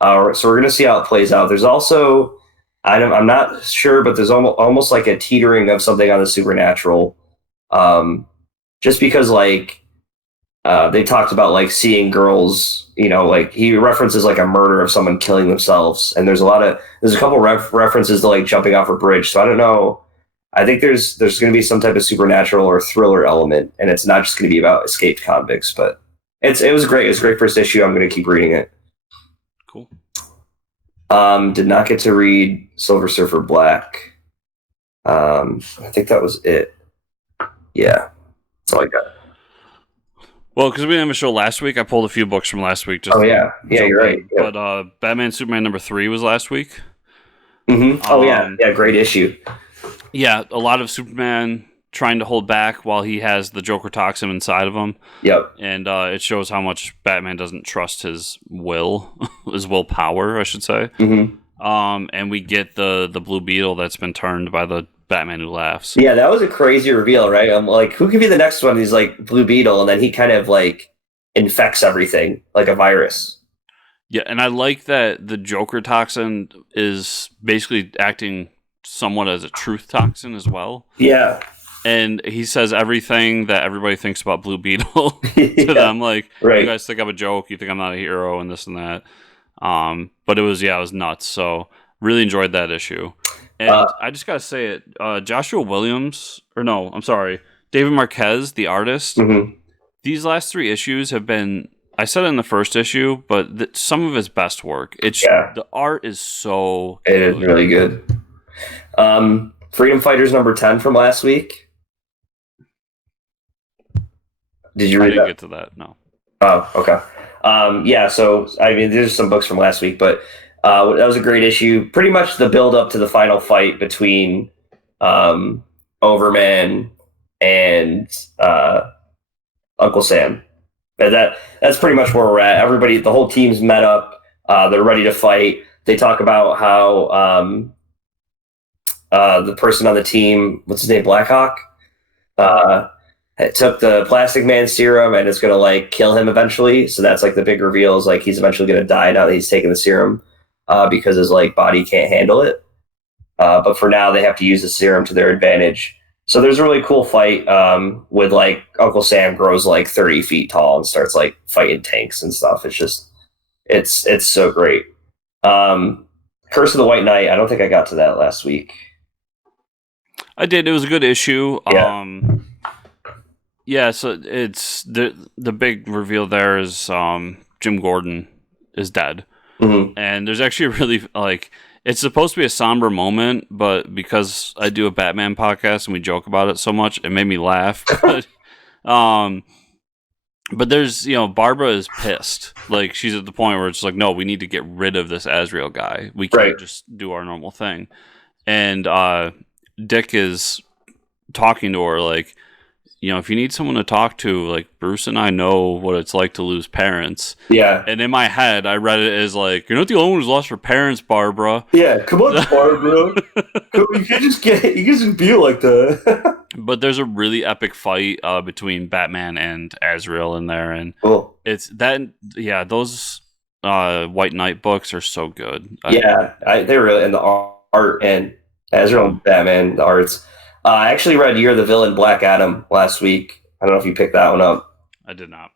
So we're going to see how it plays out. There's also, I'm not sure, but there's almost like a teetering of something on the supernatural, just because they talked about like seeing girls, like he references like a murder of someone killing themselves, and there's a couple references to like jumping off a bridge. So I don't know. I think there's going to be some type of supernatural or thriller element, and it's not just going to be about escaped convicts. But it was great. It was a great first issue. I'm going to keep reading it. Cool. Did not get to read Silver Surfer Black. I think that was it. Yeah, that's all I got. Well, because we didn't have a show last week, I pulled a few books from last week. You're right. Yeah. But Batman Superman #3 was last week. Mm-hmm. Yeah, great issue. Yeah, a lot of Superman trying to hold back while he has the Joker toxin inside of him. Yep. And it shows how much Batman doesn't trust his willpower, I should say. Mm-hmm. And we get the Blue Beetle that's been turned by the Batman Who Laughs. Yeah, that was a crazy reveal, right? I'm like, who could be the next one? He's like Blue Beetle, and then he kind of like infects everything like a virus. Yeah, and I like that the Joker toxin is basically acting somewhat as a truth toxin as well. Yeah. And he says everything that everybody thinks about Blue Beetle to them. Like, right. You guys think I'm a joke, you think I'm not a hero, and this and that. But it was nuts. So really enjoyed that issue. And I just got to say it, Joshua Williams, David Marquez, the artist, these last 3 issues have been, I said it in the first issue, but some of his best work. The art is so good. It is really good. Freedom Fighters #10 from last week. Did you read that? I didn't get to that, no. Oh, okay. So, I mean, there's some books from last week, but that was a great issue. Pretty much the build-up to the final fight between Overman and Uncle Sam. That's pretty much where we're at. Everybody, the whole team's met up. They're ready to fight. They talk about how the person on the team, what's his name, Blackhawk, took the Plastic Man serum and it's going to like kill him eventually. So that's like the big reveal is like he's eventually going to die now that he's taken the serum because his like body can't handle it. But for now, they have to use the serum to their advantage. So there's a really cool fight with like Uncle Sam grows like 30 feet tall and starts like fighting tanks and stuff. It's just, it's so great. Curse of the White Knight. I don't think I got to that last week. I did. It was a good issue. Yeah. So it's the big reveal there is Jim Gordon is dead. And there's actually really like it's supposed to be a somber moment, but because I do a Batman podcast and we joke about it so much, it made me laugh. But there's, Barbara is pissed. Like, she's at the point where it's like, no, we need to get rid of this Azrael guy. We can't just do our normal thing. And Dick is talking to her like, if you need someone to talk to, like, Bruce and I know what it's like to lose parents. Yeah. And in my head, I read it as like, you're not the only one who's lost her parents, Barbara. Yeah, come on, Barbara. You can't just be like that. But there's a really epic fight between Batman and Azrael in there, and it's that. Yeah, those White Knight books are so good. They're really, and the art and Azrael and Batman, the arts. I actually read Year of the Villain, Black Adam last week. I don't know if you picked that one up. I did not.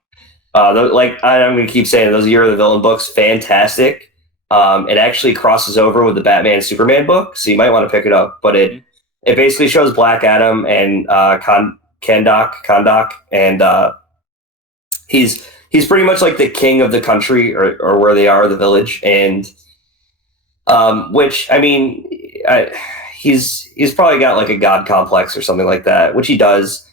I'm going to keep saying those Year of the Villain books, fantastic. It actually crosses over with the Batman and Superman book, so you might want to pick it up. But it basically shows Black Adam and Kahndaq, and he's pretty much like the king of the country or where they are, the village, and which I mean, he's probably got like a god complex or something like that, which he does.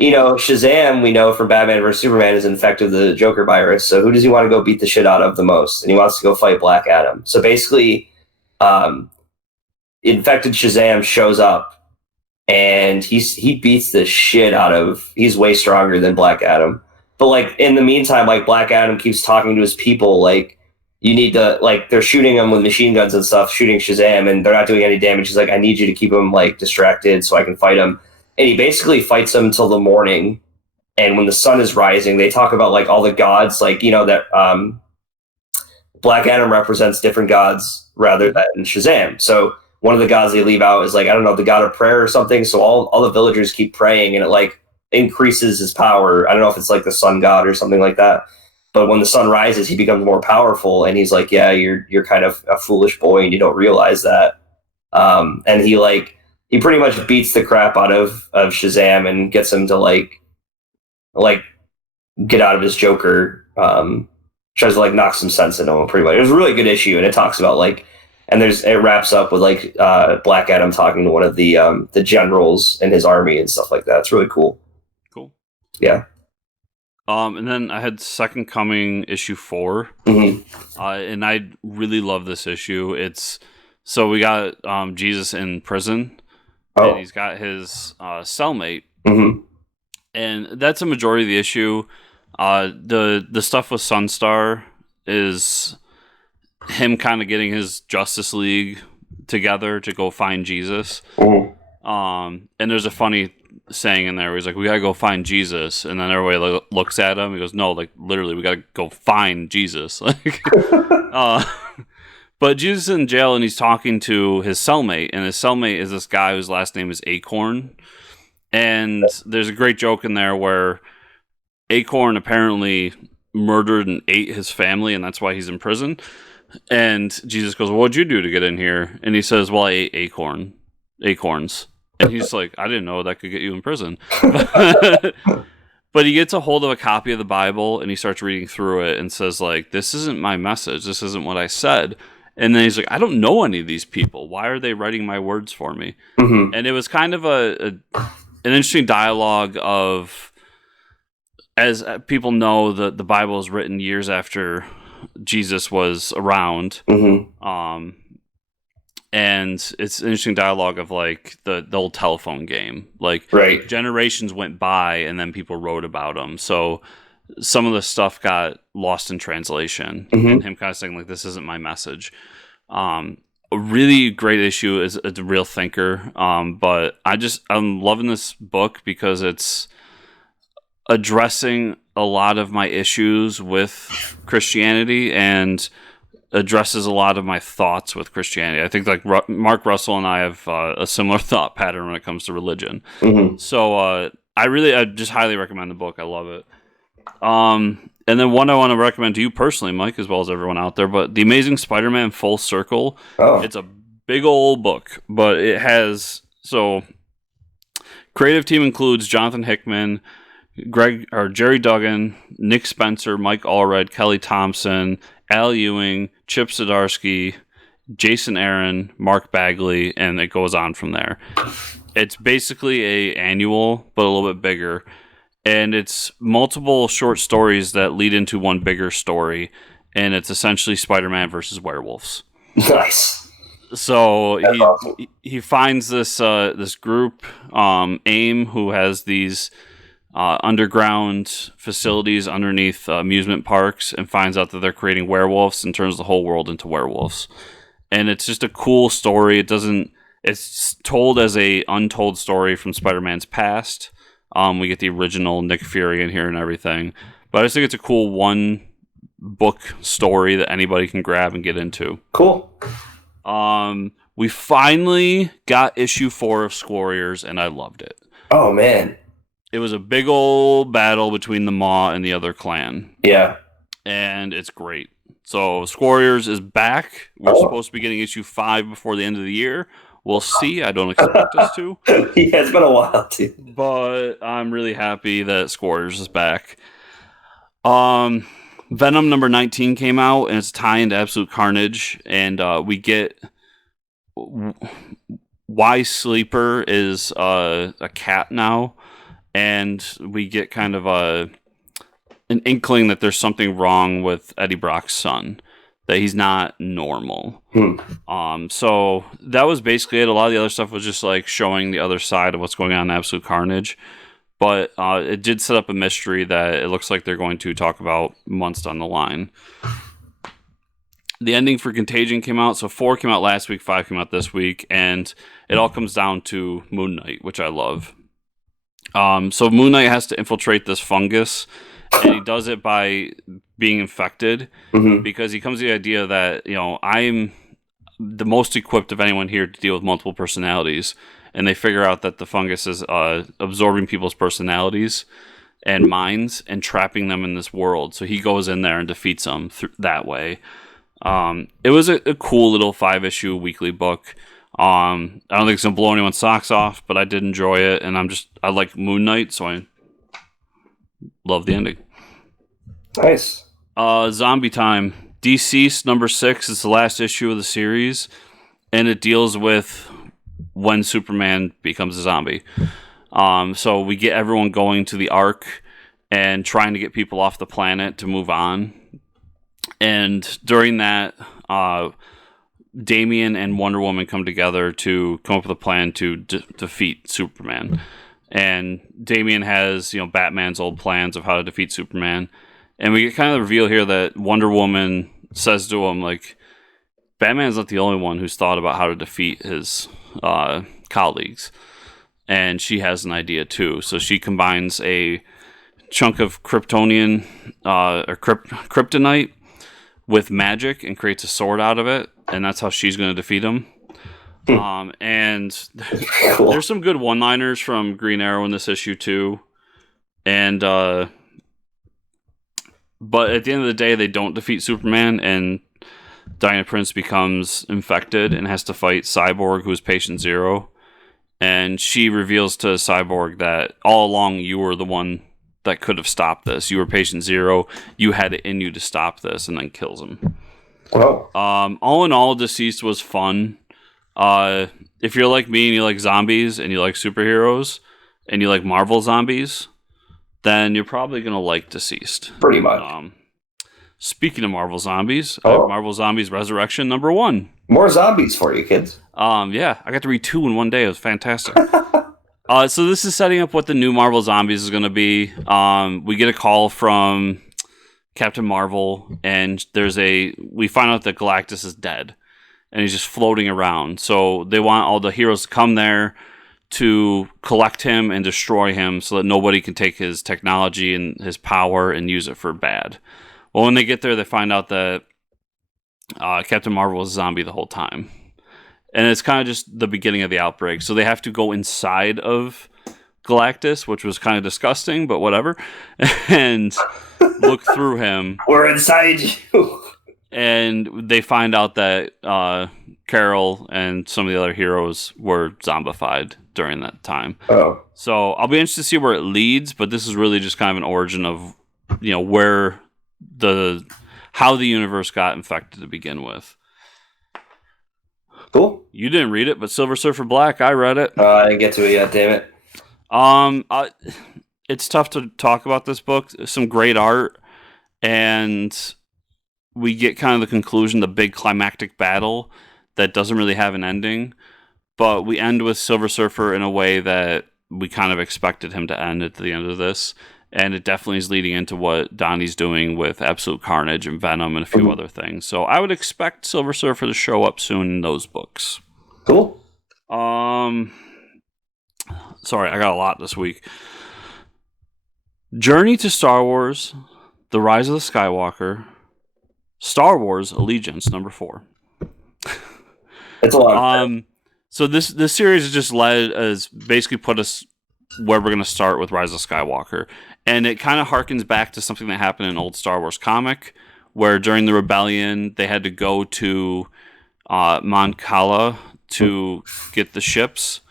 Shazam, we know from Batman vs Superman, is infected with the Joker virus. So who does he want to go beat the shit out of the most? And he wants to go fight Black Adam. So basically, infected Shazam shows up, and he beats the shit out of. He's way stronger than Black Adam. But like in the meantime, like Black Adam keeps talking to his people, like, you need to, like, they're shooting him with machine guns and stuff, shooting Shazam, and they're not doing any damage. He's like, I need you to keep him, like, distracted so I can fight him. And he basically fights him till the morning. And when the sun is rising, they talk about, like, all the gods, like, that Black Adam represents different gods rather than Shazam. So one of the gods they leave out is, like, I don't know, the god of prayer or something. So all the villagers keep praying, and it, like, increases his power. I don't know if it's, like, the sun god or something like that. But when the sun rises, he becomes more powerful, and he's like, "Yeah, you're kind of a foolish boy, and you don't realize that." And he pretty much beats the crap out of Shazam and gets him to like get out of his Joker. Tries to like knock some sense into him. Pretty much, it was a really good issue, and it talks about it wraps up with like Black Adam talking to one of the generals in his army and stuff like that. It's really cool. Cool. Yeah. And then I had Second Coming issue 4, and I really love this issue. So we got Jesus in prison, and he's got his cellmate, and that's a majority of the issue. The stuff with Sunstar is him kind of getting his Justice League together to go find Jesus. And there's a funny saying in there where he's like, we gotta go find Jesus, and then everybody looks at him. He goes, no, like literally we gotta go find Jesus. Like but Jesus is in jail, and he's talking to his cellmate, and his cellmate is this guy whose last name is Acorn. And there's a great joke in there where Acorn apparently murdered and ate his family, and that's why he's in prison. And Jesus goes, what'd you do to get in here? And he says, well, I ate acorns. And he's like, I didn't know that could get you in prison. But he gets a hold of a copy of the Bible, and he starts reading through it and says, like, this isn't my message. This isn't what I said. And then he's like, I don't know any of these people. Why are they writing my words for me? And it was kind of an interesting dialogue of, as people know, the Bible is written years after Jesus was around. And it's an interesting dialogue of like the old telephone game. Like generations went by, and then people wrote about them. So some of the stuff got lost in translation. And him kind of saying like, this isn't my message. A really great issue. Is a real thinker. But I'm loving this book because it's addressing a lot of my issues with Christianity and addresses a lot of my thoughts with Christianity. I think like Mark Russell and I have a similar thought pattern when it comes to religion. So I just highly recommend the book. I love it. And then one I want to recommend to you personally, Mike, as well as everyone out there, but The Amazing Spider-Man Full Circle. It's a big old book, but it has, so creative team includes Jonathan Hickman, Jerry Duggan, Nick Spencer, Mike Allred, Kelly Thompson, Al Ewing, Chip Zdarsky, Jason Aaron, Mark Bagley, and it goes on from there. It's basically a annual, but a little bit bigger, and it's multiple short stories that lead into one bigger story, and it's essentially Spider-Man versus werewolves. Nice. So Awesome. he finds this group, AIM, who has these underground facilities underneath amusement parks, and finds out that they're creating werewolves and turns the whole world into werewolves. And it's just a cool story. It's told as a untold story from Spider-Man's past. We get the original Nick Fury in here and everything. But I just think it's a cool one book story that anybody can grab and get into. Cool. We finally got issue 4 of Squarriors, and I loved it. Oh, man. It was a big old battle between the Maw and the other clan. Yeah. And it's great. So Squarriors is back. We're supposed to be getting issue 5 before the end of the year. We'll see. I don't expect us to. Yeah, it's been a while, too. But I'm really happy that Squarriors is back. Venom number 19 came out, and it's tie into Absolute Carnage, and we get why Sleeper is a cat now, and we get kind of an inkling that there's something wrong with Eddie Brock's son, that he's not normal. So that was basically it. A lot of the other stuff was just like showing the other side of what's going on in Absolute Carnage. But it did set up a mystery that it looks like they're going to talk about months down the line. The ending for Contagion came out. So 4 came out last week, 5 came out this week. And it all comes down to Moon Knight, which I love. So Moon Knight has to infiltrate this fungus. And he does it by being infected. Because he comes to the idea that, I'm the most equipped of anyone here to deal with multiple personalities. And they figure out that the fungus is absorbing people's personalities and minds and trapping them in this world. So he goes in there and defeats them that way. It was a cool little 5-issue weekly book. I don't think it's going to blow anyone's socks off, but I did enjoy it. And I like Moon Knight, so I love the ending. Nice. Zombie Time. Deceased number 6 is the last issue of the series. And it deals with when Superman becomes a zombie. So we get everyone going to the Ark and trying to get people off the planet to move on. And during that, Damian and Wonder Woman come together to come up with a plan to defeat Superman. And Damian has, Batman's old plans of how to defeat Superman. And we get kind of the reveal here that Wonder Woman says to him, like, Batman's not the only one who's thought about how to defeat his colleagues, and she has an idea too. So she combines a chunk of Kryptonian or kryptonite with magic and creates a sword out of it, and that's how she's going to defeat him. And Cool. there's some good one-liners from Green Arrow in this issue too, and but at the end of the day, they don't defeat Superman, and Diana Prince becomes infected and has to fight Cyborg, who is Patient Zero. And she reveals to Cyborg that all along you were the one that could have stopped this. You were Patient Zero. You had it in you to stop this, and then kills him. Wow. All in all, Deceased was fun. If you're like me and you like zombies and you like superheroes and you like Marvel zombies, then you're probably going to like Deceased. Pretty much. Speaking of Marvel Zombies, I have Marvel Zombies Resurrection number 1. More zombies for you, kids. Yeah, I got to read 2 in one day. It was fantastic. So this is setting up what the new Marvel Zombies is going to be. We get a call from Captain Marvel, and we find out that Galactus is dead, and he's just floating around. So they want all the heroes to come there to collect him and destroy him so that nobody can take his technology and his power and use it for bad. Well, when they get there, they find out that Captain Marvel was a zombie the whole time. And it's kind of just the beginning of the outbreak. So they have to go inside of Galactus, which was kind of disgusting, but whatever, and look through him. We're inside you. And they find out that Carol and some of the other heroes were zombified during that time. Oh. So I'll be interested to see where it leads, but this is really just kind of an origin of, where how the universe got infected to begin with. Cool. You didn't read it, but Silver Surfer Black, I read it. I didn't get to it yet, damn it. It's tough to talk about this book. Some great art, and we get kind of the conclusion, the big climactic battle that doesn't really have an ending, but we end with Silver Surfer in a way that we kind of expected him to end at the end of this, and it definitely is leading into what Donnie's doing with Absolute Carnage and Venom and a few other things. So I would expect Silver Surfer to show up soon in those books. Cool. Sorry, I got a lot this week. Journey to Star Wars, The Rise of the Skywalker, Star Wars Allegiance #4. It's a lot. So this series has just basically put us where we're going to start with Rise of Skywalker, and it kind of harkens back to something that happened in an old Star Wars comic, where during the rebellion they had to go to Mon Cala to get the ships.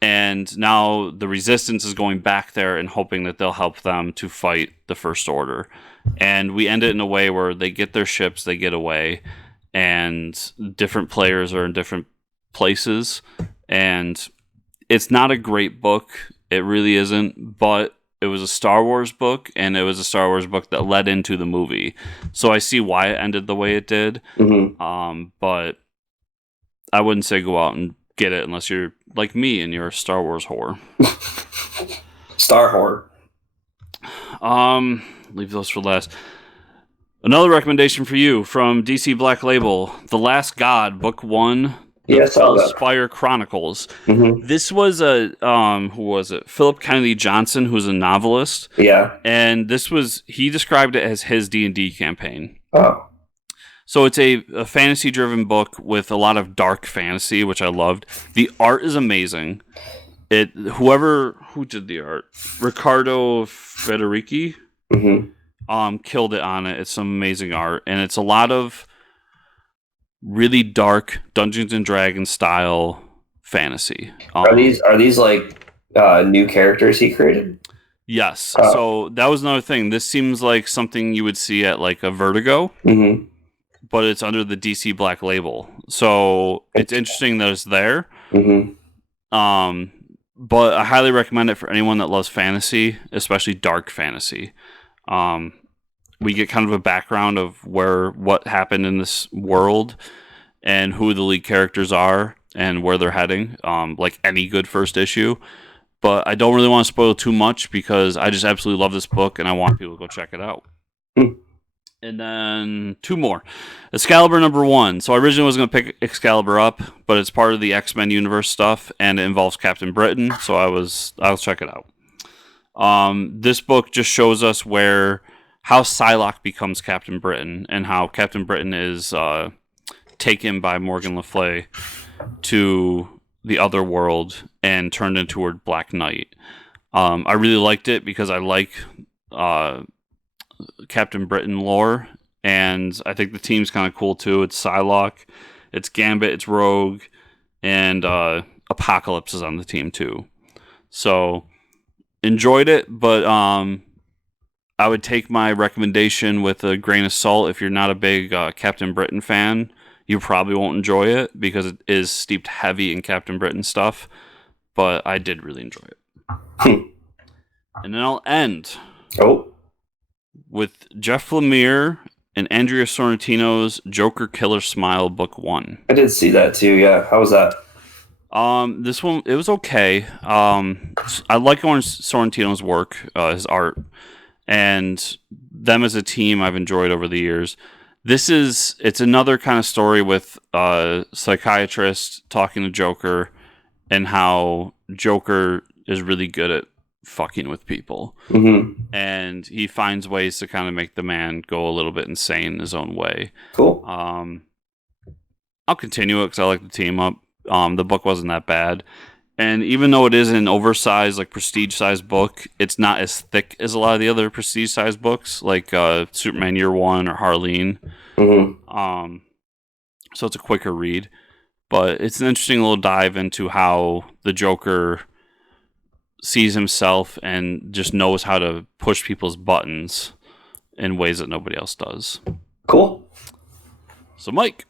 And now the Resistance is going back there and hoping that they'll help them to fight the First Order. And we end it in a way where they get their ships, they get away, and different players are in different places. And it's not a great book. It really isn't. But it was a Star Wars book, and it was a Star Wars book that led into the movie. So I see why it ended the way it did. Mm-hmm. But I wouldn't say go out and get it unless you're like me and you're a Star Wars whore. Star whore. Leave those for last. Another recommendation for you from DC Black Label, The Last God, Book 1, The Spire Chronicles. Mm-hmm. This was who was it? Philip Kennedy Johnson, who's a novelist. Yeah. And he described it as his D&D campaign. Oh. So it's a fantasy-driven book with a lot of dark fantasy, which I loved. The art is amazing. Who did the art? Riccardo Federici killed it on it. It's some amazing art, and it's a lot of really dark Dungeons and Dragons style fantasy. Are these like new characters he created? Yes. So that was another thing. This seems like something you would see at like a Vertigo. Mm-hmm. But it's under the DC Black Label. So it's interesting that it's there. Mm-hmm. But I highly recommend it for anyone that loves fantasy, especially dark fantasy. We get kind of a background of what happened in this world and who the lead characters are and where they're heading, like any good first issue. But I don't really want to spoil too much because I just absolutely love this book and I want people to go check it out. And then 2 more. Excalibur #1. So I originally was going to pick Excalibur up, but it's part of the X-Men universe stuff, and it involves Captain Britain, so I'll check it out. This book just shows us how Psylocke becomes Captain Britain, and how Captain Britain is taken by Morgan Le Fay to the other world and turned into her Black Knight. I really liked it because I like Captain Britain lore, and I think the team's kind of cool too. It's Psylocke, it's Gambit, it's Rogue, and Apocalypse is on the team too. So enjoyed it, but I would take my recommendation with a grain of salt. If you're not a big Captain Britain fan, you probably won't enjoy it because it is steeped heavy in Captain Britain stuff, but I did really enjoy it. And then I'll end with Jeff Lemire and Andrea Sorrentino's Joker Killer Smile Book 1. I did see that too, yeah. How was that? This one, it was okay. I like Sorrentino's work, his art, and them as a team I've enjoyed over the years. It's another kind of story with a psychiatrist talking to Joker and how Joker is really good at fucking with people. Mm-hmm. And he finds ways to kind of make the man go a little bit insane in his own way. Cool. I'll continue it because I like the team up. The book wasn't that bad. And even though it is an oversized, like prestige-sized book, it's not as thick as a lot of the other prestige-sized books, like Superman Year One or Harleen. Mm-hmm. So it's a quicker read. But it's an interesting little dive into how the Joker sees himself and just knows how to push people's buttons in ways that nobody else does. Cool. So, Mike,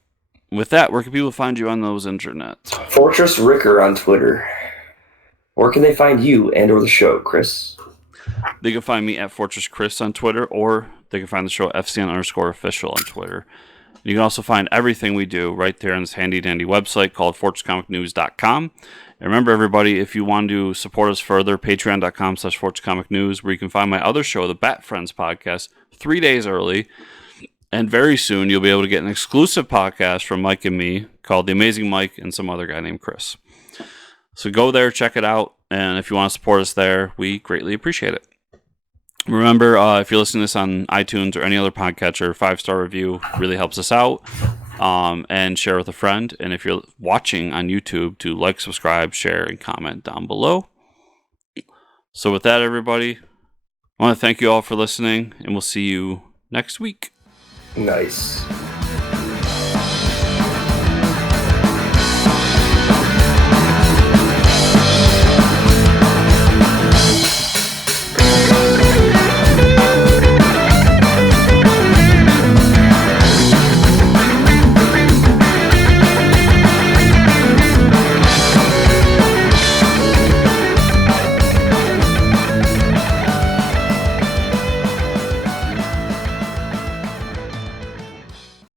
with that, where can people find you on those internets? Fortress Ricker on Twitter. Where can they find you and or the show, Chris? They can find me at Fortress Chris on Twitter, or they can find the show FCN_official on Twitter. You can also find everything we do right there on this handy-dandy website called FortressComicNews.com. And remember, everybody, if you want to support us further, patreon.com/FortressComicNews, where you can find my other show, the Bat Friends podcast, 3 days early. And very soon, you'll be able to get an exclusive podcast from Mike and me called The Amazing Mike and some other guy named Chris. So go there, check it out. And if you want to support us there, we greatly appreciate it. Remember, if you're listening to this on iTunes or any other podcatcher, 5-star review really helps us out. And share with a friend. And if you're watching on YouTube, to like, subscribe, share, and comment down below. So with that, everybody, I want to thank you all for listening, and we'll see you next week. Nice.